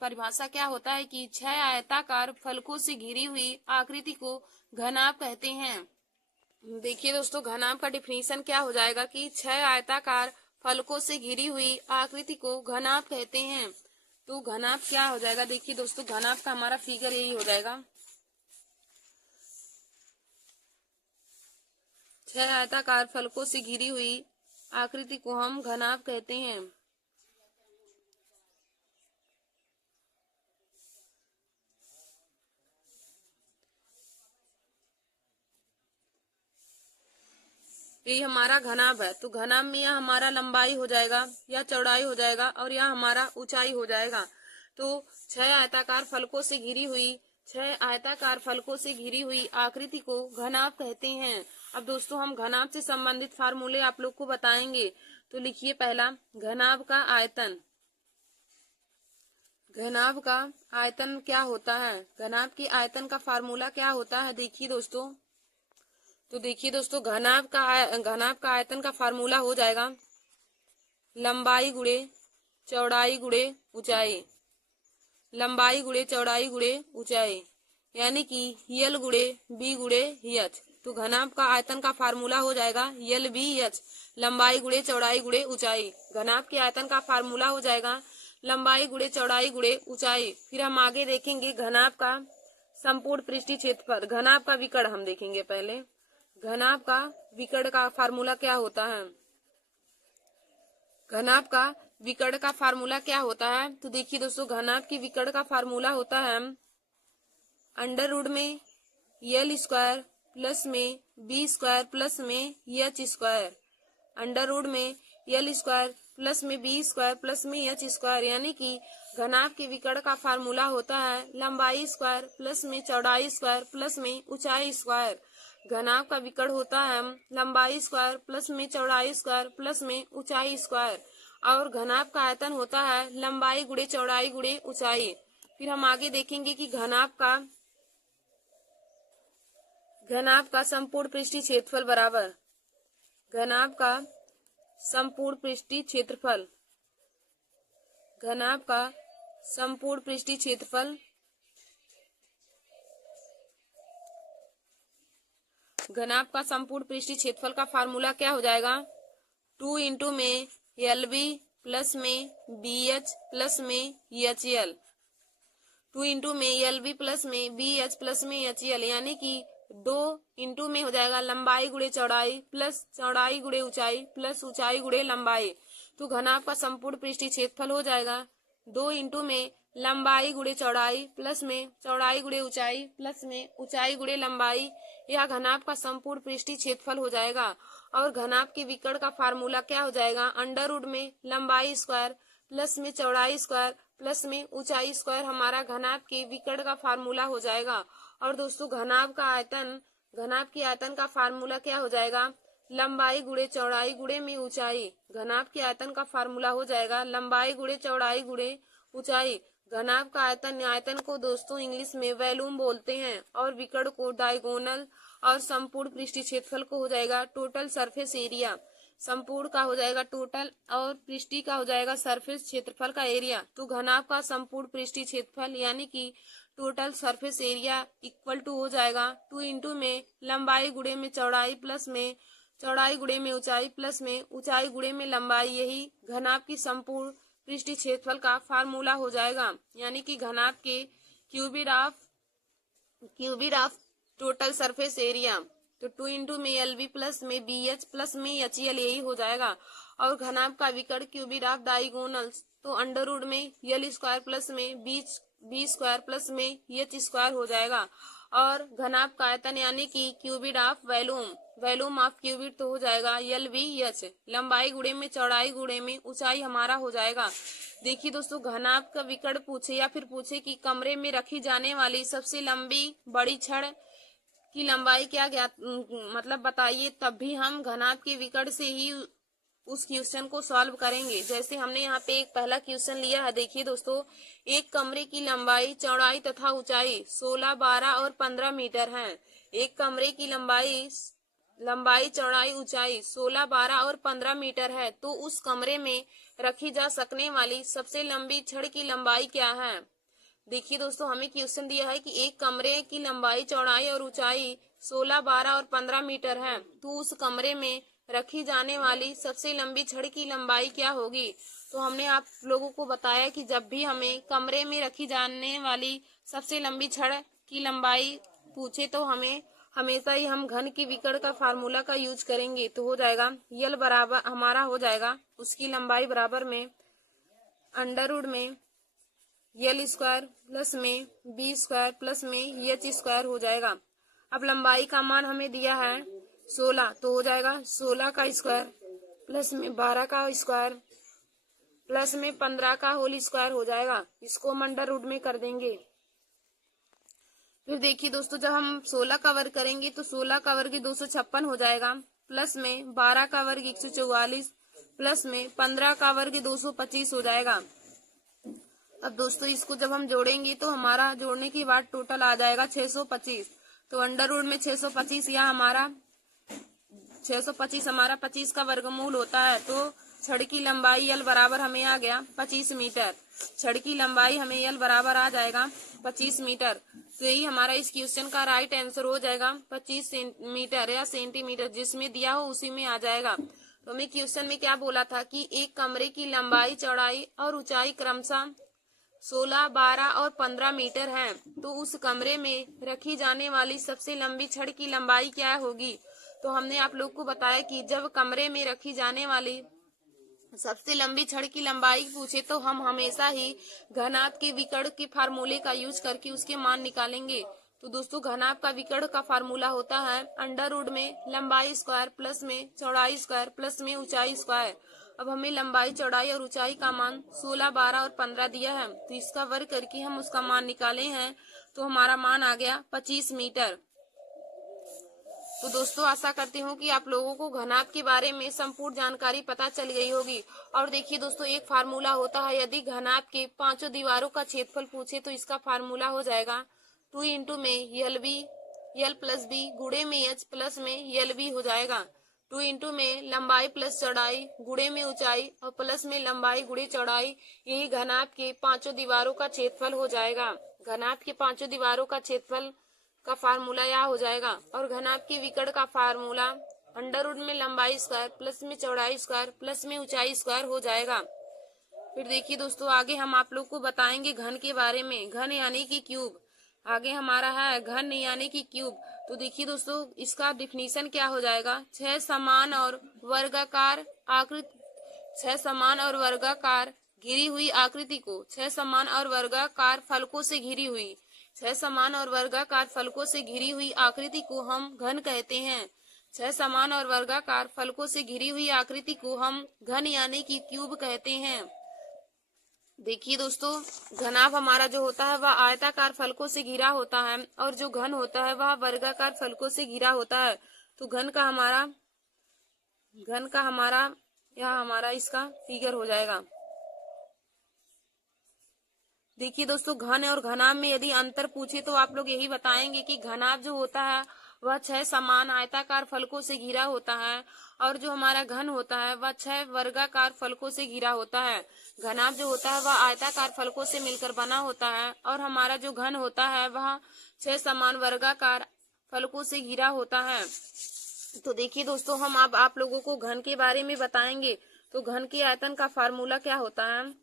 परिभाषा क्या होता है कि 6 आयताकार फलकों से घिरी हुई आकृति को घनाभ कहते हैं। देखिए दोस्तों, घनाभ का डिफिनीशन क्या हो जाएगा कि 6 आयताकार फलकों से घिरी हुई आकृति को घनाभ कहते हैं। तो घनाभ क्या हो जाएगा, देखिए दोस्तों, घनाभ का हमारा फिगर यही हो जाएगा। 6 आयताकार फलकों से घिरी हुई आकृति को हम घनाभ कहते हैं। ये हमारा घनाभ है। तो घनाभ में यह हमारा लंबाई हो जाएगा, या चौड़ाई हो जाएगा, और यह हमारा ऊंचाई हो जाएगा। तो 6 आयताकार फलकों से घिरी हुई आकृति को घनाभ कहते हैं। अब दोस्तों, हम घनाभ से संबंधित फार्मूले आप लोग को बताएंगे। तो लिखिए पहला, घनाभ का आयतन। घनाभ का आयतन क्या होता है, घनाभ की आयतन का फार्मूला क्या होता है, देखिए दोस्तों। तो देखिए दोस्तों, घनाभ का आयतन का फार्मूला हो जाएगा लंबाई गुणे चौड़ाई गुणे ऊंचाई। लंबाई गुणे चौड़ाई गुणे ऊंचाई यानी कि यल गुणे बी गुणे एच। तो घनाभ का आयतन का फार्मूला हो जाएगा यल बी एच, लंबाई गुणे चौड़ाई गुणे ऊंचाई। घनाभ के आयतन का फार्मूला हो जाएगा लंबाई गुणे चौड़ाई गुणे ऊंचाई। फिर हम आगे देखेंगे घनाभ का संपूर्ण पृष्ठीय क्षेत्रफल। घनाभ का विकर्ण हम देखेंगे पहले। घनाभ का विकर्ण का फार्मूला क्या होता है, घनाभ का विकर्ण का फार्मूला क्या होता है। तो देखिए दोस्तों, घनाभ की विकर्ण का फार्मूला होता है अंडर रूट में यल स्क्वायर प्लस में बी स्क्वायर प्लस में एच स्क्वायर। अंडर रूट में यल स्क्वायर प्लस में बी स्क्वायर प्लस में एच स्क्वायर यानी कि घनाभ के विकर्ण का फार्मूला होता है लंबाई स्क्वायर प्लस में चौड़ाई स्क्वायर प्लस में ऊंचाई स्क्वायर। घनाभ का विकर्ण होता है लंबाई स्क्वायर प्लस में चौड़ाई स्क्वायर प्लस में ऊंचाई स्क्वायर। और घनाभ का आयतन होता है लंबाई गुणे चौड़ाई गुणे ऊंचाई। फिर हम आगे देखेंगे कि घनाभ का संपूर्ण पृष्ठीय क्षेत्रफल बराबर घनाभ का संपूर्ण पृष्ठीय क्षेत्रफल। घनाभ का संपूर्ण पृष्ठीय क्षेत्रफल घनाभ का संपूर्ण पृष्ठीय क्षेत्रफल का फार्मूला क्या हो जाएगा 2 इंटू में एल बी प्लस में बी एच प्लस में एच एल। 2 इंटू में एल बी प्लस में बी एच प्लस में एच एल यानी कि 2 इंटू में हो जाएगा लंबाई गुणे चौड़ाई प्लस चौड़ाई गुणे ऊंचाई प्लस ऊंचाई गुणे लंबाई। तो घनाभ का संपूर्ण पृष्ठीय क्षेत्रफल हो जाएगा 2 इंटू में लंबाई गुणे चौड़ाई प्लस में चौड़ाई गुणे ऊंचाई प्लस में ऊंचाई गुणे लंबाई। यह घनाभ का संपूर्ण पृष्ठीय क्षेत्रफल हो जाएगा। और घनाभ के विकर्ण का फार्मूला क्या हो जाएगा अंडर रूट में लंबाई स्क्वायर प्लस में चौड़ाई स्क्वायर प्लस में ऊंचाई स्क्वायर हमारा घनाभ के विकर्ण का फार्मूला हो जाएगा। और दोस्तों घनाभ के आयतन का फार्मूला क्या हो जाएगा, लंबाई गुणे चौड़ाई गुणे में ऊंचाई। घनाभ के आयतन का फार्मूला हो जाएगा लंबाई गुणे चौड़ाई गुणे ऊंचाई। घनाभ का आयतन को दोस्तों इंग्लिश में वॉल्यूम बोलते हैं और विकर्ण को डायगोनल और संपूर्ण पृष्ठीय क्षेत्रफल को हो जाएगा टोटल सरफेस एरिया। संपूर्ण का हो जाएगा टोटल और पृष्ठीय का हो जाएगा सरफेस क्षेत्रफल का एरिया। तो घनाभ का संपूर्ण पृष्ठीय क्षेत्रफल यानी कि total surface area equal to हो जाएगा 2 इंटू में लंबाई गुणे में चौड़ाई प्लस में चौड़ाई गुणे में ऊंचाई प्लस में ऊंचाई गुणे में लंबाई। यही घनाभ की संपूर्ण पृष्ठीय क्षेत्रफल का फार्मूला हो जाएगा। यानी कि घनाभ के क्यूबिड ऑफ टोटल सरफेस एरिया। तो 2 इंटू में LB प्लस में BH प्लस में HL यही हो जाएगा। और घनाभ का विकर्ण क्यूबिड ऑफ डायगोनल्स तो अंडर रूट में L स्क्वायर प्लस में B स्क्वायर प्लस में H स्क्वायर हो जाएगा। और घनाभ का आयतन यानी कि क्यूबिड ऑफ वॉल्यूम ऑफ क्यूबिड तो हो जाएगा LVH। लंबाई गुणे में चौड़ाई गुणे में ऊंचाई हमारा हो जाएगा। देखिए दोस्तों घनाभ का विकर्ण पूछे या फिर पूछे कि कमरे में रखी जाने वाली सबसे लंबी बड़ी छड़ की लंबाई क्या ज्ञात मतलब बताइए, तब भी हम घनाभ के विकर्ण से ही उस क्वेश्चन को सॉल्व करेंगे। जैसे हमने यहाँ पे एक पहला क्वेश्चन लिया है। देखिए दोस्तों एक कमरे की लंबाई चौड़ाई तथा ऊंचाई 16, 12 और 15 मीटर है। एक कमरे की लंबाई चौड़ाई ऊंचाई 16, 12 और 15 मीटर है। तो उस कमरे में रखी जा सकने वाली सबसे लंबी छड़ की लंबाई क्या है। देखिए दोस्तों हमें क्वेश्चन दिया है कि एक कमरे की लंबाई चौड़ाई और ऊंचाई 16, 12 और 15 मीटर है। तो उस कमरे में रखी जाने वाली सबसे लंबी छड़ की लंबाई क्या होगी। तो हमने आप लोगों को बताया कि जब भी हमें कमरे में रखी जाने वाली सबसे लंबी छड़ की लंबाई पूछे तो हमें हमेशा ही हम घन की विकर्ण का फार्मूला का यूज करेंगे। तो हो जाएगा यल बराबर हमारा हो जाएगा उसकी लंबाई बराबर में अंडर रूट में L स्क्वायर प्लस में B स्क्वायर प्लस में H स्क्वायर हो जाएगा। अब लंबाई का मान हमें दिया है 16, तो हो जाएगा 16 का स्क्वायर प्लस में 12 का स्क्वायर प्लस में 15 का होल स्क्वायर हो जाएगा। इसको हम अंडर रूट में कर देंगे। फिर देखिए दोस्तों जब हम 16 का वर्ग करेंगे तो 16 का वर्ग 256 हो जाएगा प्लस में 12 का वर्ग 144 प्लस में 15 का वर्ग 225 हो जाएगा। अब दोस्तों इसको जब हम जोड़ेंगे तो हमारा जोड़ने के बाद टोटल आ जाएगा 625। तो अंडर रूट में 625 या हमारा 625 हमारा 25 का वर्गमूल होता है। तो छड़ की लंबाई L बराबर हमें आ गया 25 मीटर। छड़ की लंबाई हमें L बराबर आ जाएगा 25 मीटर। तो यही हमारा इस क्वेश्चन का राइट आंसर हो जाएगा 25 मीटर या सेंटीमीटर, जिसमें दिया हो उसी में आ जाएगा। तो हमें क्वेश्चन में क्या बोला था कि एक कमरे की लंबाई चौड़ाई और ऊंचाई क्रमशः 16, 12 और 15 मीटर है। तो उस कमरे में रखी जाने वाली सबसे लंबी छड़ की लंबाई क्या होगी। तो हमने आप लोग को बताया कि जब कमरे में रखी जाने वाली सबसे लंबी छड़ की लंबाई पूछे तो हम हमेशा ही घनाभ के विकर्ण के फार्मूले का यूज करके उसके मान निकालेंगे। तो दोस्तों घनाभ का विकर्ण का फार्मूला होता है अंडर रूट में लंबाई स्क्वायर प्लस में चौड़ाई स्क्वायर प्लस में ऊंचाई स्क्वायर। अब हमें लंबाई चौड़ाई और ऊंचाई का मान 16, 12 और 15 दिया है। तो इसका वर्ग करके हम उसका मान निकाले हैं। तो हमारा मान आ गया 25 मीटर। तो दोस्तों आशा करती हूँ कि आप लोगों को घनाभ के बारे में संपूर्ण जानकारी पता चल गई होगी। और देखिए दोस्तों एक फार्मूला होता है, यदि घनाभ के पांचों दीवारों का क्षेत्रफल पूछे तो इसका फार्मूला हो जाएगा 2 इंटू में L प्लस बी गुणे में H प्लस में LB हो जाएगा। 2 इंटू में लंबाई प्लस चौड़ाई गुणे में ऊंचाई और प्लस में लंबाई गुणे चौड़ाई। यही घनाभ के पांचों दीवारों का क्षेत्रफल हो जाएगा। घनाभ के पांचों दीवारों का क्षेत्रफल का फार्मूला यह हो जाएगा। और घनाभ के विकर्ण का फार्मूला अंडर रूट में लंबाई स्क्वायर प्लस में चौड़ाई स्क्वायर प्लस में ऊंचाई स्क्वायर हो जाएगा। फिर देखिए दोस्तों आगे हम आप लोग को बताएंगे घन के बारे में। घन यानी कि क्यूब। आगे हमारा है घन यानी कि क्यूब। तो देखिए दोस्तों इसका डिफिनीशन क्या हो जाएगा, 6 समान और वर्गाकार घिरी हुई आकृति को 6 समान और वर्गाकार फलकों से घिरी हुई 6 समान और वर्गाकार फलकों से घिरी हुई आकृति को हम घन कहते हैं। 6 समान और वर्गाकार फलकों से घिरी हुई आकृति को हम घन यानी कि क्यूब कहते हैं। देखिए दोस्तों, घनाभ हमारा जो होता है वह आयताकार फलकों से घिरा होता है और जो घन होता है वह वर्गाकार फलकों से घिरा होता है। तो घन का हमारा यह हमारा इसका फिगर हो जाएगा। देखिए दोस्तों, घन और घनाभ में यदि अंतर पूछे तो आप लोग यही बताएंगे कि घनाभ जो होता है वह 6 समान आयताकार फलकों से घिरा होता है और जो हमारा घन होता है वह 6 वर्गाकार फलकों से घिरा होता है। घनाभ जो होता है वह आयताकार फलकों से मिलकर बना होता है और हमारा जो घन होता है वह 6 समान वर्गाकार फलकों से घिरा होता है। तो देखिए दोस्तों, हम अब आप लोगों को घन के बारे में बताएंगे। तो घन के आयतन का फार्मूला क्या होता है?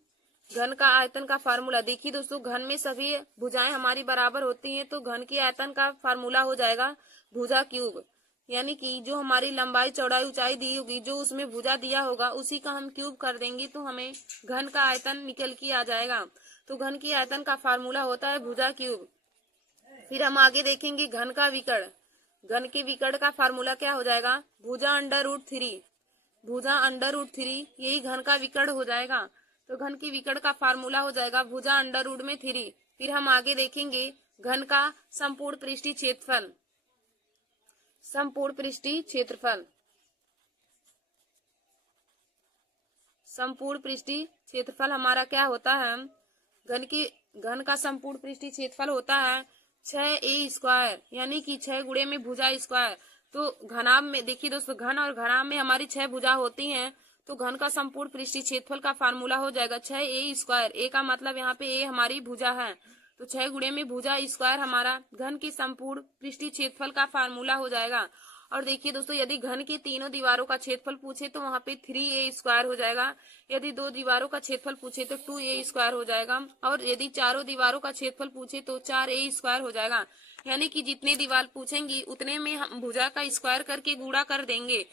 घन का आयतन का फार्मूला, देखिए दोस्तों, घन में सभी भुजाएं हमारी बराबर होती हैं तो घन के आयतन का फार्मूला हो जाएगा भुजा क्यूब। यानी कि जो हमारी लंबाई चौड़ाई ऊंचाई दी होगी, जो उसमें भुजा दिया होगा उसी का हम क्यूब कर देंगे तो हमें घन का आयतन निकल के आ जाएगा। तो घन के आयतन का फार्मूला होता है भुजा क्यूब। फिर हम आगे देखेंगे घन का विकर्ण। घन के विकर्ण का फार्मूला क्या हो जाएगा? भुजा √3। भुजा √3 यही घन का विकर्ण हो जाएगा। तो घन के विकर्ण का फार्मूला हो जाएगा भुजा √3। फिर हम आगे देखेंगे घन का संपूर्ण पृष्ठीय क्षेत्रफल। संपूर्ण पृष्ठीय क्षेत्रफल, संपूर्ण पृष्ठीय क्षेत्रफल हमारा क्या होता है? घन का संपूर्ण पृष्ठीय क्षेत्रफल होता है 6a², यानी कि 6 गुणे में भुजा स्क्वायर। तो घनाभ में देखिए दोस्तों, घन और घनाभ में हमारी 6 भुजा होती हैं तो घन का संपूर्ण पृष्ठीय क्षेत्रफल का फार्मूला हो जाएगा 6a²। ए का मतलब यहाँ पे ए हमारी भुजा है तो 6 गुणे में भुजा स्क्वायर हमारा घन के संपूर्ण पृष्ठीय क्षेत्रफल का फार्मूला हो जाएगा। और देखिए दोस्तों, यदि घन की तीनों दीवारों का क्षेत्रफल पूछे तो वहां पे 3a² हो जाएगा। यदि 2 दीवारों का क्षेत्रफल पूछे तो 2a² हो जाएगा और यदि चारों दीवारों का क्षेत्रफल पूछे तो 4a² हो जाएगा। यानी कि जितने दीवार पूछेंगी उतने में हम भुजा का स्क्वायर करके गुणा कर देंगे।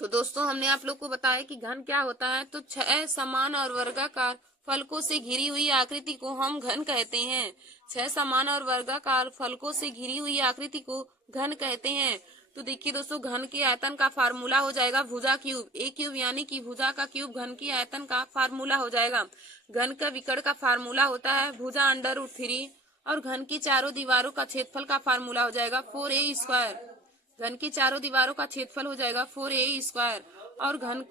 तो दोस्तों, हमने आप लोग को बताया कि घन क्या होता है। तो 6 समान और वर्गाकार फलकों से घिरी हुई आकृति को हम घन कहते हैं। 6 समान और वर्गाकार फलकों से घिरी हुई आकृति को घन कहते हैं। तो देखिए दोस्तों, घन के आयतन का फार्मूला हो जाएगा भुजा क्यूब। ए क्यूब यानी कि भुजा का क्यूब घन के आयतन का फार्मूला हो जाएगा। घन का विकर्ण का फार्मूला होता है भुजा √3 और घन की चारों दीवारों का क्षेत्रफल का फार्मूला हो जाएगा 4a²। घन की चारों दीवारों का क्षेत्रफल हो जाएगा 4a² और घन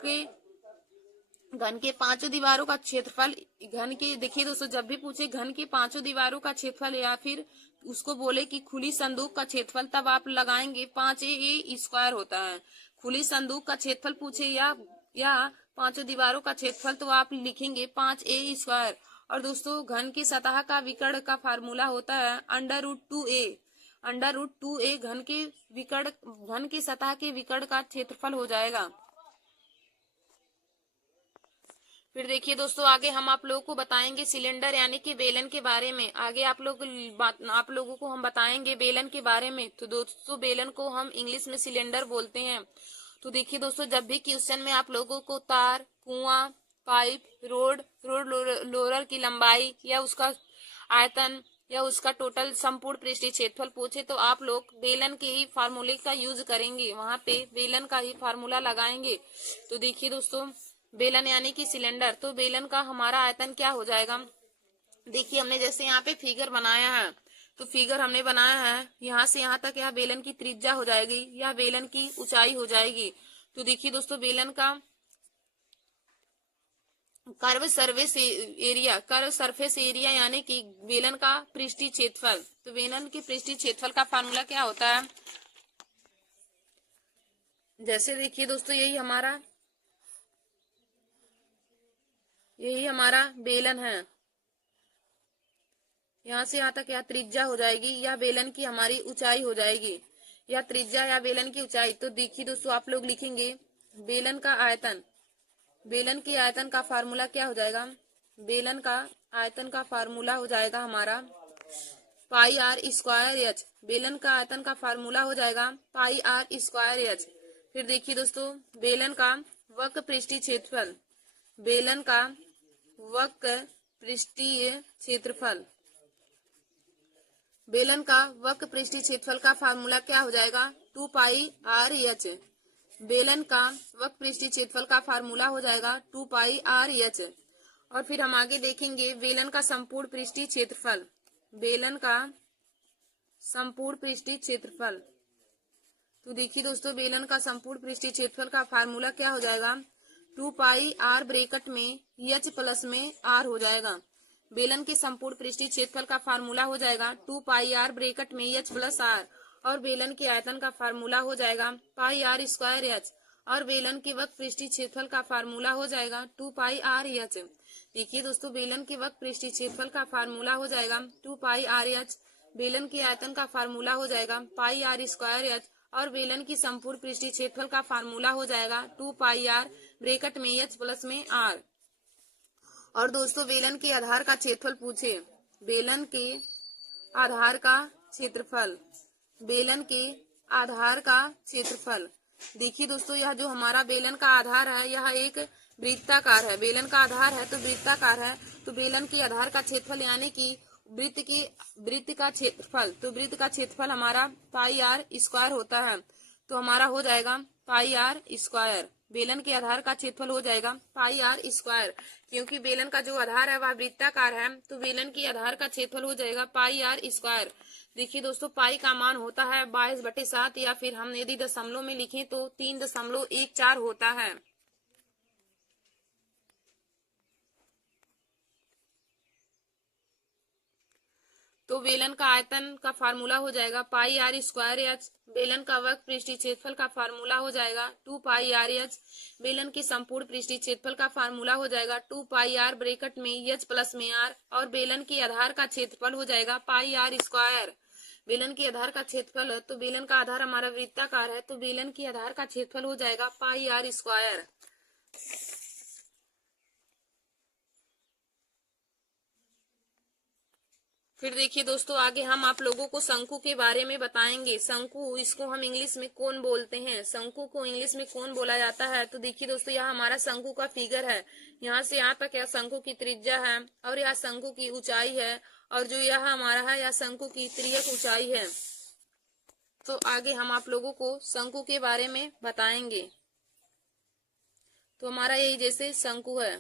के पांचों दीवारों का क्षेत्रफल, घन के देखिए दोस्तों, जब भी पूछे घन के पांचों दीवारों का क्षेत्रफल या फिर उसको बोले कि खुली संदूक का क्षेत्रफल, तब आप लगाएंगे 5a² होता है। खुली संदूक का क्षेत्रफल पूछे या पांचों दीवारों का क्षेत्रफल तो आप लिखेंगे 5a²। और दोस्तों, घन की सतह का विकर्ण का फार्मूला होता है √2a। √2a घन की सतह के विकर्ण का क्षेत्रफल हो जाएगा। फिर देखिए दोस्तों, आगे हम आप लोगों को बताएंगे सिलेंडर यानी कि बेलन के बारे में। आगे आप लोगों को हम बताएंगे बेलन के बारे में। तो दोस्तों, बेलन को हम इंग्लिश में सिलेंडर बोलते हैं। तो देखिए दोस्तों, जब भी क्वेश्चन में आप लोगों को तार, कुआं, पाइप, रोड लोरर की लंबाई या उसका आयतन या उसका टोटल संपूर्ण पृष्ठीय क्षेत्रफल पूछे तो आप लोग बेलन के ही फार्मूले का यूज करेंगे, वहां पे बेलन का ही फार्मूला लगाएंगे। तो देखिए दोस्तों, बेलन यानी कि सिलेंडर, तो बेलन का हमारा आयतन क्या हो जाएगा? देखिए, हमने जैसे यहाँ पे फिगर बनाया है, तो फिगर हमने बनाया है यहाँ से यहाँ तक, यह बेलन की त्रिज्या हो जाएगी, यह बेलन की ऊंचाई हो जाएगी। तो देखिए दोस्तों, बेलन का कर्व सरफेस एरिया यानी कि बेलन का पृष्ठीय क्षेत्रफल। तो बेलन के पृष्ठीय क्षेत्रफल का फार्मूला क्या होता है? जैसे देखिए दोस्तों, यही हमारा बेलन है, यहाँ से यहाँ तक यह त्रिज्या हो जाएगी, यह बेलन की हमारी ऊंचाई हो जाएगी, यह त्रिज्या या बेलन की ऊंचाई। तो देखिए दोस्तों, आप लोग लिखेंगे बेलन का आयतन। बेलन के आयतन का फार्मूला क्या हो जाएगा? बेलन का आयतन का फार्मूला हो जाएगा हमारा πr²h। बेलन का आयतन का फार्मूला हो जाएगा πr²h। फिर देखिए दोस्तों, बेलन का वक्र पृष्ठीय क्षेत्रफल। बेलन का वक्र पृष्ठीय क्षेत्रफल। बेलन का वक्र पृष्ठीय क्षेत्रफल का फार्मूला क्या हो जाएगा? 2πrh। बेलन का वक्र पृष्ठीय क्षेत्रफल का फार्मूला हो जाएगा 2πrh। और फिर हम आगे देखेंगे बेलन का संपूर्ण पृष्ठीय क्षेत्रफल। बेलन का संपूर्ण पृष्ठीय क्षेत्रफल। तो देखिए दोस्तों, बेलन का संपूर्ण पृष्ठीय क्षेत्रफल का फार्मूला क्या हो जाएगा, 2 पाई आर ब्रैकेट में एच प्लस में आर हो जाएगा। बेलन के संपूर्ण पृष्ठीय क्षेत्रफल का फार्मूला हो जाएगा 2 पाई आर ब्रैकेट में एच प्लस आर, और बेलन के आयतन का फार्मूला हो जाएगा पाई आर स्क्वायर एच, और बेलन के वक्र पृष्ठीय क्षेत्रफल का फार्मूला हो जाएगा 2 पाई आर एच। देखिए दोस्तों, बेलन के वक्र पृष्ठीय क्षेत्रफल का फार्मूला हो जाएगा 2 पाई आर एच, बेलन के आयतन का फार्मूला हो जाएगा पाई आर स्क्वायर एच, और बेलन की संपूर्ण पृष्ठीय क्षेत्रफल का फार्मूला हो जाएगा 2 पाई आर ब्रैकेट में एच प्लस में आर। और दोस्तों, बेलन के आधार का क्षेत्रफल पूछे, बेलन के आधार का क्षेत्रफल, बेलन के आधार का क्षेत्रफल। देखिए दोस्तों, यह जो हमारा बेलन का आधार है यह एक वृत्ताकार है। बेलन का आधार है तो वृत्ताकार है, तो बेलन के आधार का क्षेत्रफल यानी कि वृत्त का क्षेत्रफल, तो वृत्त का क्षेत्रफल हमारा पाई आर स्क्वायर होता है। तो हमारा हो जाएगा पाई आर स्क्वायर। बेलन के आधार का क्षेत्रफल हो जाएगा पाई आर स्क्वायर, क्योंकि बेलन का जो आधार है वह वृत्ताकार है, तो बेलन के आधार का क्षेत्रफल हो जाएगा पाई आर स्क्वायर। देखिए दोस्तों, पाई का मान होता है 22/7, या फिर हम यदि दशमलव में लिखें तो 3.14 होता है। तो बेलन का आयतन का फार्मूला हो जाएगा पाई आर स्क्वायर एच, बेलन का वक्र पृष्ठीय क्षेत्रफल का फार्मूला हो जाएगा 2 पाई आर एच, बेलन के संपूर्ण पृष्ठीय क्षेत्रफल का फार्मूला हो जाएगा 2 पाई आर ब्रैकेट में एच प्लस में आर, और बेलन के आधार का क्षेत्रफल हो जाएगा पाई आर स्क्वायर। बेलन के आधार का क्षेत्रफल, तो बेलन का आधार हमारा वृत्ताकार है, तो बेलन के आधार का क्षेत्रफल हो जाएगा पाई आर स्क्वायर। फिर देखिए दोस्तों, आगे हम आप लोगों को शंकु के बारे में बताएंगे। शंकु, इसको हम इंग्लिश में कोन बोलते हैं। शंकु को इंग्लिश में कोन बोला जाता है। तो देखिए दोस्तों, यह हमारा शंकु का फिगर है। यहाँ से यहाँ तक यह शंकु की त्रिज्या है, और यह शंकु की ऊंचाई है, और जो यह हमारा है यह शंकु की तिर्यक ऊंचाई है। तो आगे हम आप लोगों को शंकु के बारे में बताएंगे। तो हमारा यही जैसे शंकु है,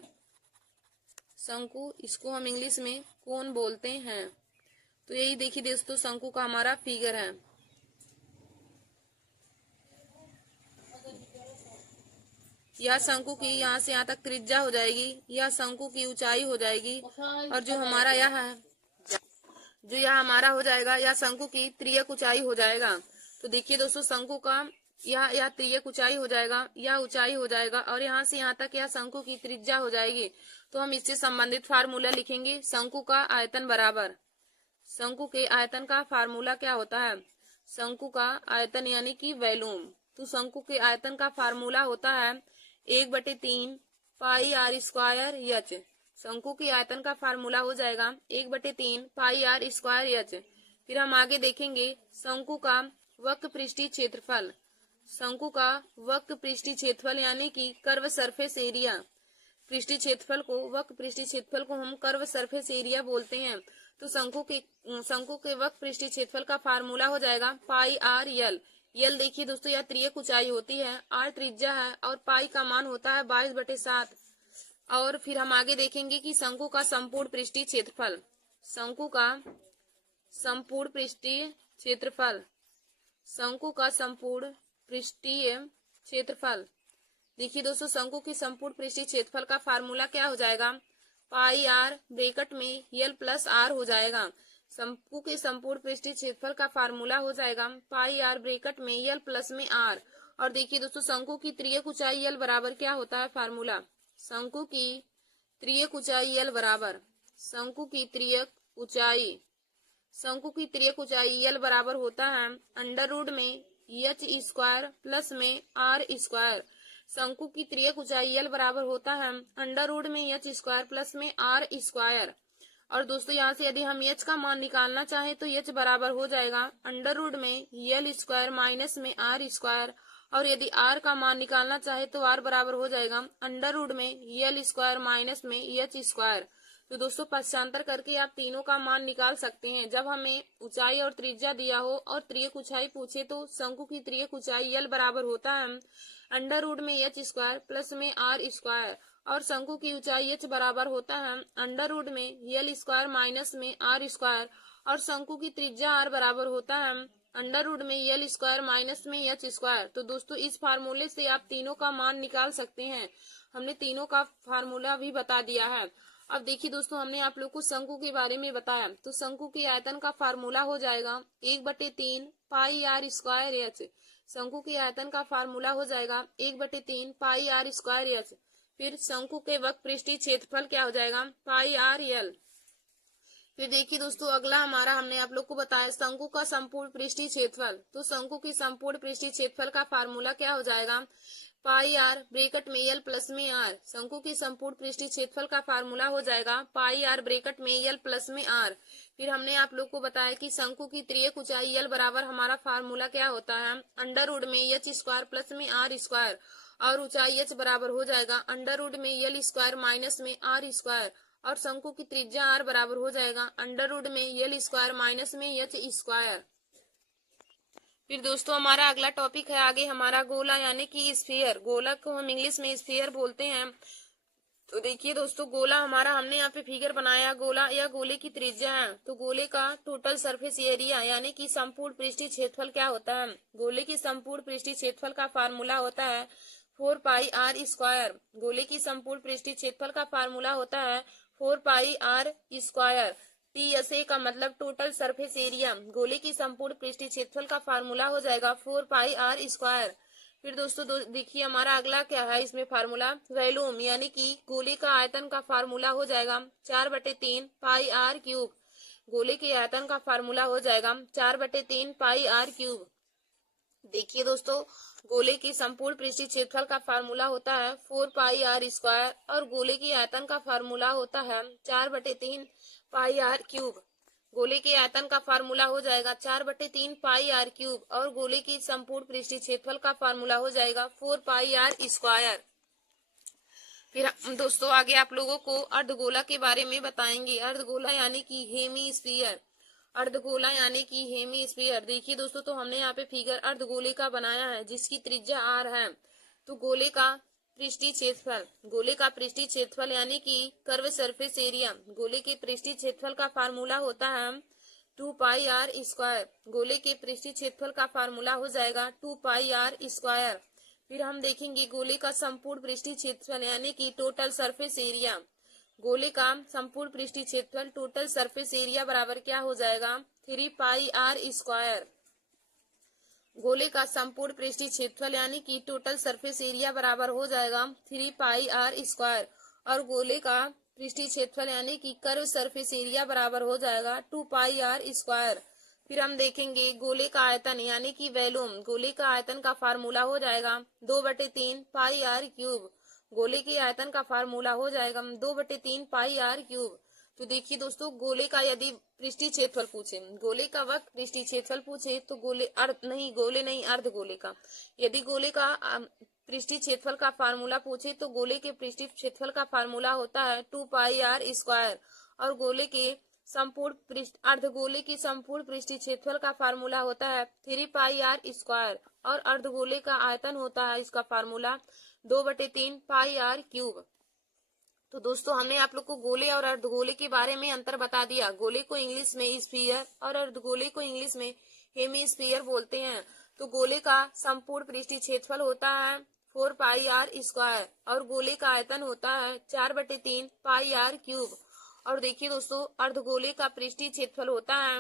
शंकु, इसको हम इंग्लिश में कोन बोलते हैं। तो यही देखिए दोस्तों, शंकु का हमारा फिगर है। यह शंकु की यहाँ से यहाँ तक त्रिज्या हो जाएगी, यह शंकु की ऊंचाई हो जाएगी, और जो हमारा यह है, जो यह हमारा हो जाएगा यह शंकु की तिर्यक ऊंचाई हो जाएगा। तो देखिए दोस्तों, शंकु का यह तिर्यक ऊंचाई हो जाएगा, यह ऊंचाई हो जाएगा, और यहाँ से यहाँ तक यह शंकु की त्रिज्या हो जाएगी। तो हम इससे संबंधित फार्मूला लिखेंगे। शंकु का आयतन बराबर, शंकु के आयतन का फार्मूला क्या होता है, शंकु का आयतन यानी कि वॉल्यूम। तो शंकु के आयतन का फार्मूला होता है 1/3 पाई आर स्क्वायर एच। शंकु के आयतन का फार्मूला हो जाएगा 1/3 पाई आर स्क्वायर एच। फिर हम आगे देखेंगे शंकु का वक्र पृष्ठीय क्षेत्रफल। शंकु का वक्र पृष्ठीय क्षेत्रफल यानी कि कर्व सरफेस एरिया। पृष्ठीय क्षेत्रफल को, वक्र पृष्ठीय क्षेत्रफल को हम कर्व सरफेस एरिया बोलते हैं। तो शंकु के वक्र पृष्ठीय क्षेत्रफल का फार्मूला हो जाएगा पाई आर यल। यल देखिए दोस्तों, यह तिर्यक ऊंचाई होती है, आर त्रिज्या है, और पाई का मान होता है 22/7। और फिर हम आगे देखेंगे कि शंकु का संपूर्ण पृष्ठीय क्षेत्रफल। शंकु का संपूर्ण पृष्ठीय क्षेत्रफल, शंकु का संपूर्ण पृष्ठीय क्षेत्रफल। देखिए दोस्तों, शंकु की संपूर्ण पृष्ठीय क्षेत्रफल का फार्मूला क्या हो जाएगा, पाई आर ब्रैकेट में यल प्लस आर हो जाएगा। शंकु के संपूर्ण पृष्ठीय क्षेत्रफल का फार्मूला हो जाएगा पाई आर ब्रैकेट में यल प्लस में आर। और देखिए दोस्तों, शंकु की तिर्यक ऊंचाई यल बराबर क्या होता है फार्मूला, शंकु की तिर्यक ऊंचाई यल बराबर, शंकु की तिर्यक ऊंचाई, शंकु की तिर्यक ऊंचाई यल बराबर होता है अंडर रूट में एच स्क्वायर प्लस में आर स्क्वायर। शंकु की तिर्यक ऊंचाई यल बराबर होता है अंडर रूट में एच स्क्वायर प्लस में आर स्क्वायर। और दोस्तों, यहाँ से यदि हम एच का मान निकालना चाहें तो एच बराबर हो जाएगा अंडर रूट में यल स्क्वायर माइनस में आर स्क्वायर, और यदि आर का मान निकालना चाहे तो आर बराबर हो जाएगा अंडर रूट में यल स्क्वायर माइनस में एच स्क्वायर। तो दोस्तों, पक्षांतर करके आप तीनों का मान निकाल सकते हैं। जब हमें ऊंचाई और त्रिज्या दिया हो और तिर्यक ऊंचाई पूछे तो शंकु की तिर्यक ऊंचाई यल बराबर होता है अंडर रूट में एच स्क्वायर प्लस में आर स्क्वायर, और शंकु की ऊंचाई h बराबर होता है अंडर रूट में यल स्क्वायर माइनस में आर स्क्वायर, और शंकु की त्रिज्या r बराबर होता है अंडर रूट में यल स्क्वायर माइनस में एच स्क्वायर। तो दोस्तों इस फार्मूले से आप तीनों का मान निकाल सकते हैं। हमने तीनों का फार्मूला भी बता दिया है। अब देखिए दोस्तों, हमने आप लोग को शंकु के बारे में बताया, तो शंकु के आयतन का फार्मूला हो जाएगा 1/3 पाई आर स्क्वायर एच। शंकु के आयतन का फार्मूला हो जाएगा 1/3 पाई आर स्क्वायर एच। फिर शंकु के वक्र पृष्ठीय क्षेत्रफल क्या हो जाएगा, पाई आर एल। फिर देखिए दोस्तों, अगला हमारा हमने आप लोग को बताया शंकु का संपूर्ण पृष्ठीय क्षेत्रफल। तो शंकु की संपूर्ण पृष्ठीय क्षेत्रफल का फार्मूला क्या हो जाएगा, पाई आर ब्रैकेट में एल प्लस में आर। शंकु की संपूर्ण पृष्ठीय क्षेत्रफल का फार्मूला हो जाएगा पाई आर ब्रैकेट में एल प्लस में आर। फिर हमने आप लोग को बताया कि शंकु की त्रियक ऊंचाई एल बराबर हमारा फार्मूला क्या होता है, अंडर रूट में एच स्क्वायर प्लस में आर स्क्वायर, और ऊंचाई एच बराबर हो जाएगा अंडर रूट में एल स्क्वायर माइनस में आर स्क्वायर, और शंकु की त्रिज्या आर बराबर हो जाएगा अंडर रूट में एल स्क्वायर माइनस में एच स्क्वायर। फिर दोस्तों हमारा अगला टॉपिक है आगे हमारा गोला यानी कि स्फीयर। गोला को हम इंग्लिश में स्फीयर बोलते हैं। तो देखिए दोस्तों, गोला हमारा हमने यहाँ पे फिगर बनाया, गोला या गोले की त्रिज्या है। तो गोले का टोटल सरफेस एरिया यानी कि संपूर्ण पृष्ठीय क्षेत्रफल क्या होता है, गोले की संपूर्ण पृष्ठीय क्षेत्रफल का फार्मूला होता है 4 पाई आर स्क्वायर। गोले की संपूर्ण पृष्ठीय क्षेत्रफल का फार्मूला होता है 4 पाई आर स्क्वायर। टीएसए का मतलब टोटल सरफेस एरिया। गोले की संपूर्ण पृष्ठीय क्षेत्रफल का फार्मूला हो जाएगा 4 पाई आर स्क्वायर। फिर दोस्तों देखिए हमारा अगला क्या है इसमें फार्मूला, वॉल्यूम यानी कि गोले का आयतन का फार्मूला हो जाएगा 4/3 पाई आर क्यूब। गोले के आयतन का फार्मूला हो जाएगा 4/3 पाई आर क्यूब। देखिए दोस्तों, गोले की संपूर्ण पृष्ठीय क्षेत्रफल का फार्मूला होता है 4 पाई आर स्क्वायर, और गोले की आयतन का फार्मूला होता है 4/3 पाई आर क्यूब। गोले के आयतन का फार्मूला हो जाएगा 4/3 पाई आर क्यूब, और गोले की संपूर्ण पृष्ठीय क्षेत्रफल का फार्मूला हो जाएगा 4 पाई आर स्क्वायर। फिर दोस्तों आगे आप लोगों को अर्धगोला के बारे में बताएंगे। अर्धगोला यानी कि हेमी स्फीयर। अर्धगोला यानी कि हेमी स्फीयर। देखिए दोस्तों, तो हमने यहाँ पे फिगर अर्धगोले का बनाया है जिसकी त्रिज्या आर है। तो गोले का पृष्ठीय क्षेत्रफल, गोले का पृष्ठीय क्षेत्रफल यानी कि कर्व सरफेस एरिया, गोले के पृष्ठीय क्षेत्रफल का फार्मूला होता है 2 पाई आर स्क्वायर। गोले के पृष्ठीय क्षेत्रफल का फार्मूला हो जाएगा 2 पाई आर स्क्वायर। फिर हम देखेंगे गोले का संपूर्ण पृष्ठीय क्षेत्रफल यानी कि टोटल सरफेस एरिया। गोले का संपूर्ण पृष्ठीय क्षेत्रफल टोटल सरफेस एरिया बराबर क्या हो जाएगा, 3 पाई आर स्क्वायर। गोले का संपूर्ण पृष्ठीय क्षेत्रफल यानी कि टोटल सरफेस एरिया बराबर हो जाएगा 3 पाई आर स्क्वायर, और गोले का पृष्ठीय क्षेत्रफल यानी कि कर्व सरफेस एरिया बराबर हो जाएगा 2 पाई आर स्क्वायर। फिर हम देखेंगे गोले का आयतन यानी कि वॉल्यूम। गोले का आयतन का फार्मूला हो जाएगा 2/3 पाई आर क्यूब। गोले के आयतन का फार्मूला हो जाएगा 2/3 पाई आर क्यूब। तो देखिए दोस्तों, गोले का यदि पृष्ठीय क्षेत्रफल पूछे, गोले का वक्र पृष्ठीय क्षेत्रफल पूछे तो गोले अर्धगोले का, यदि गोले का पृष्ठीय क्षेत्रफल का फार्मूला पूछे तो गोले के पृष्ठीय क्षेत्रफल का फार्मूला होता है 2 पाई आर स्क्वायर, और गोले के अर्धगोले की संपूर्ण पृष्ठीय क्षेत्रफल का फार्मूला होता है 3 पाई आर स्क्वायर, और अर्धगोले का आयतन होता है इसका फार्मूला 2/3 पाई आर क्यूब। तो दोस्तों हमने आप लोग को गोले और अर्धगोले के बारे में अंतर बता दिया। गोले को इंग्लिश में स्फीयर और अर्धगोले को इंग्लिश में हेमी स्फीयर बोलते हैं। तो गोले का संपूर्ण पृष्ठीय क्षेत्रफल होता है 4 पाई आर स्क्वायर, और गोले का आयतन होता है 4/3 पाई आर क्यूब। और देखिए दोस्तों, अर्धगोले का पृष्ठीय क्षेत्रफल होता है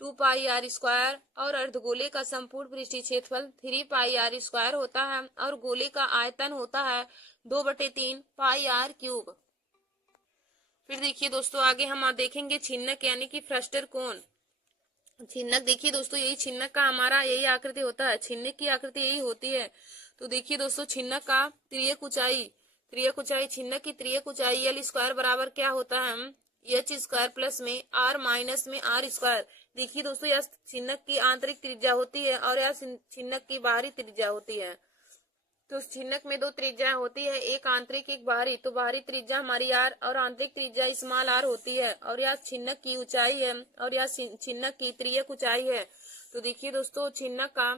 2 पाई आर स्क्वायर, और अर्धगोले का संपूर्ण पृष्ठीय क्षेत्रफल 3 पाई आर स्क्वायर होता है, और गोले का आयतन होता है 2/3 पाई आर क्यूब। फिर देखिए दोस्तों, आगे हम देखेंगे छिन्नक यानी कि फ्रस्टर कोण। छिन्नक, देखिए दोस्तों, यही छिन्नक का हमारा यही आकृति होता है, छिन्नक की आकृति यही होती है। तो देखिए दोस्तों, छिन्नक का त्रियक ऊंचाई छिन्नक की त्रियक ऊंचाई एल स्क्वायर बराबर क्या होता है, एच स्क्वायर प्लस में आर माइनस में आर स्क्वायर। देखिए दोस्तों, यह छिन्नक की आंतरिक त्रिज्या होती है और यह छिन्नक की बाहरी त्रिज्या होती है। तो छिन्नक में दो त्रिज्याएं होती है, एक आंतरिक एक बाहरी। तो बाहरी त्रिज्या हमारी आर और आंतरिक त्रिज्या स्मॉल आर होती है, और यह छिन्नक की ऊंचाई है और यह छिन्नक की त्रियक ऊंचाई है। तो देखिए दोस्तों, छिन्नक का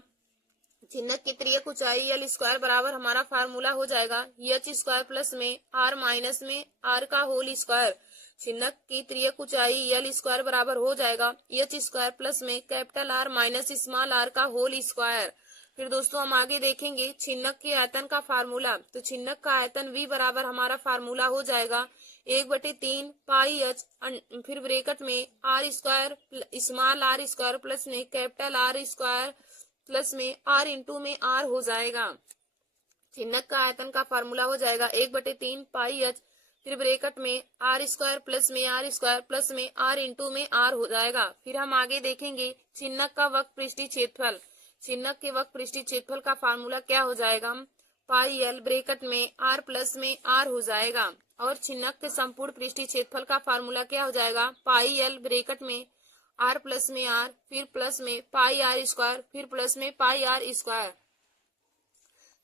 चिन्हक की त्रियक ऊंचाई यल स्क्वायर बराबर हमारा फार्मूला हो जाएगा एच स्क्वायर प्लस में आर माइनस में आर का होल स्क्वायर। चिन्हक की त्रियक ऊंचाई यल स्क्वायर बराबर हो जाएगा एच स्क्वायर प्लस में capital R minus small R का होल स्क्वायर। फिर दोस्तों हम आगे देखेंगे छिन्नक के आयतन का फार्मूला। तो छिन्नक का आयतन v बराबर हमारा फार्मूला हो जाएगा 1/3 पाई एच, फिर ब्रैकेट में R square small R square plus में कैपिटल आर स्क्वायर प्लस में आर इंटू में आर हो जाएगा। छिन्नक का आयतन का फार्मूला हो जाएगा 1/3 पाई एच, फिर ब्रैकेट में आर स्क्वायर प्लस में आर स्क्वायर प्लस में आर इंटू में आर हो जाएगा। फिर हम आगे देखेंगे छिन्नक का वक्र पृष्ठीय क्षेत्रफल। छिन्नक के वक्र पृष्ठीय क्षेत्रफल का फार्मूला क्या हो जाएगा, पाई एल ब्रैकेट में आर प्लस में आर हो जाएगा। और छिन्नक के संपूर्ण पृष्ठीय क्षेत्रफल का फार्मूला क्या हो जाएगा, पाई एल ब्रैकेट में आर प्लस में आर, फिर प्लस में पाई आर स्क्वायर, फिर प्लस में पाई आर स्क्वायर।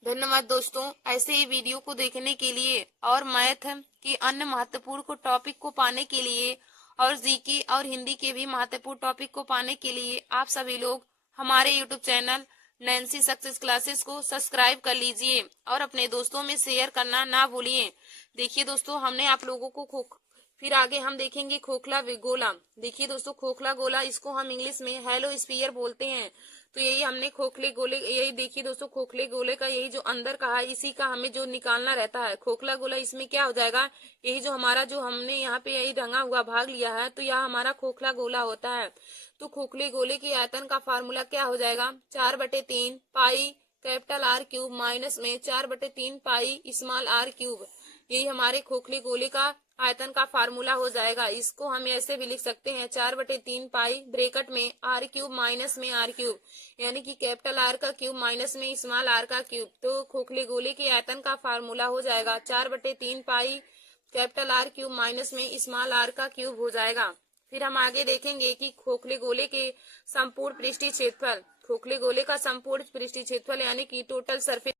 धन्यवाद दोस्तों, ऐसे ही वीडियो को देखने के लिए और मैथ की अन्य महत्वपूर्ण टॉपिक को पाने के लिए और जीके और हिंदी के भी महत्वपूर्ण टॉपिक को पाने के लिए आप सभी लोग हमारे YouTube channel Nancy Success classes को सब्सक्राइब कर लीजिए और अपने दोस्तों में शेयर करना ना भूलिए। देखिए दोस्तों, हमने आप लोगों को फिर आगे हम देखेंगे खोखला गोला। देखिए दोस्तों, खोखला गोला, इसको हम इंग्लिश में हेलो स्फीयर बोलते हैं। तो यही हमने खोखले गोले, यही देखिए दोस्तों, खोखले गोले का यही जो अंदर का है इसी का हमें जो निकालना रहता है खोखला गोला। इसमें क्या हो जाएगा, यही जो हमारा जो हमने यहाँ पे यही रंगा हुआ भाग लिया है तो यह हमारा खोखला गोला होता है। तो खोखले गोले के आयतन का फार्मूला क्या हो जाएगा, 4/3 pi capital R cube minus में 4/3 पाई स्मॉल आर क्यूब। यही हमारे खोखले गोले का आयतन का फार्मूला हो जाएगा। इसको हम ऐसे भी लिख सकते हैं 4/3 पाई ब्रैकेट में आर क्यूब माइनस में आर क्यूब, यानी कि कैपिटल आर का क्यूब माइनस में स्मॉल आर का क्यूब। तो खोखले गोले के आयतन का फार्मूला हो जाएगा 4/3 pi capital R cube minus में स्मॉल आर का क्यूब हो जाएगा। फिर हम आगे देखेंगे कि खोखले गोले के संपूर्ण पृष्ठीय क्षेत्रफल। खोखले गोले का संपूर्ण पृष्ठीय क्षेत्रफल यानी कि टोटल सरफेस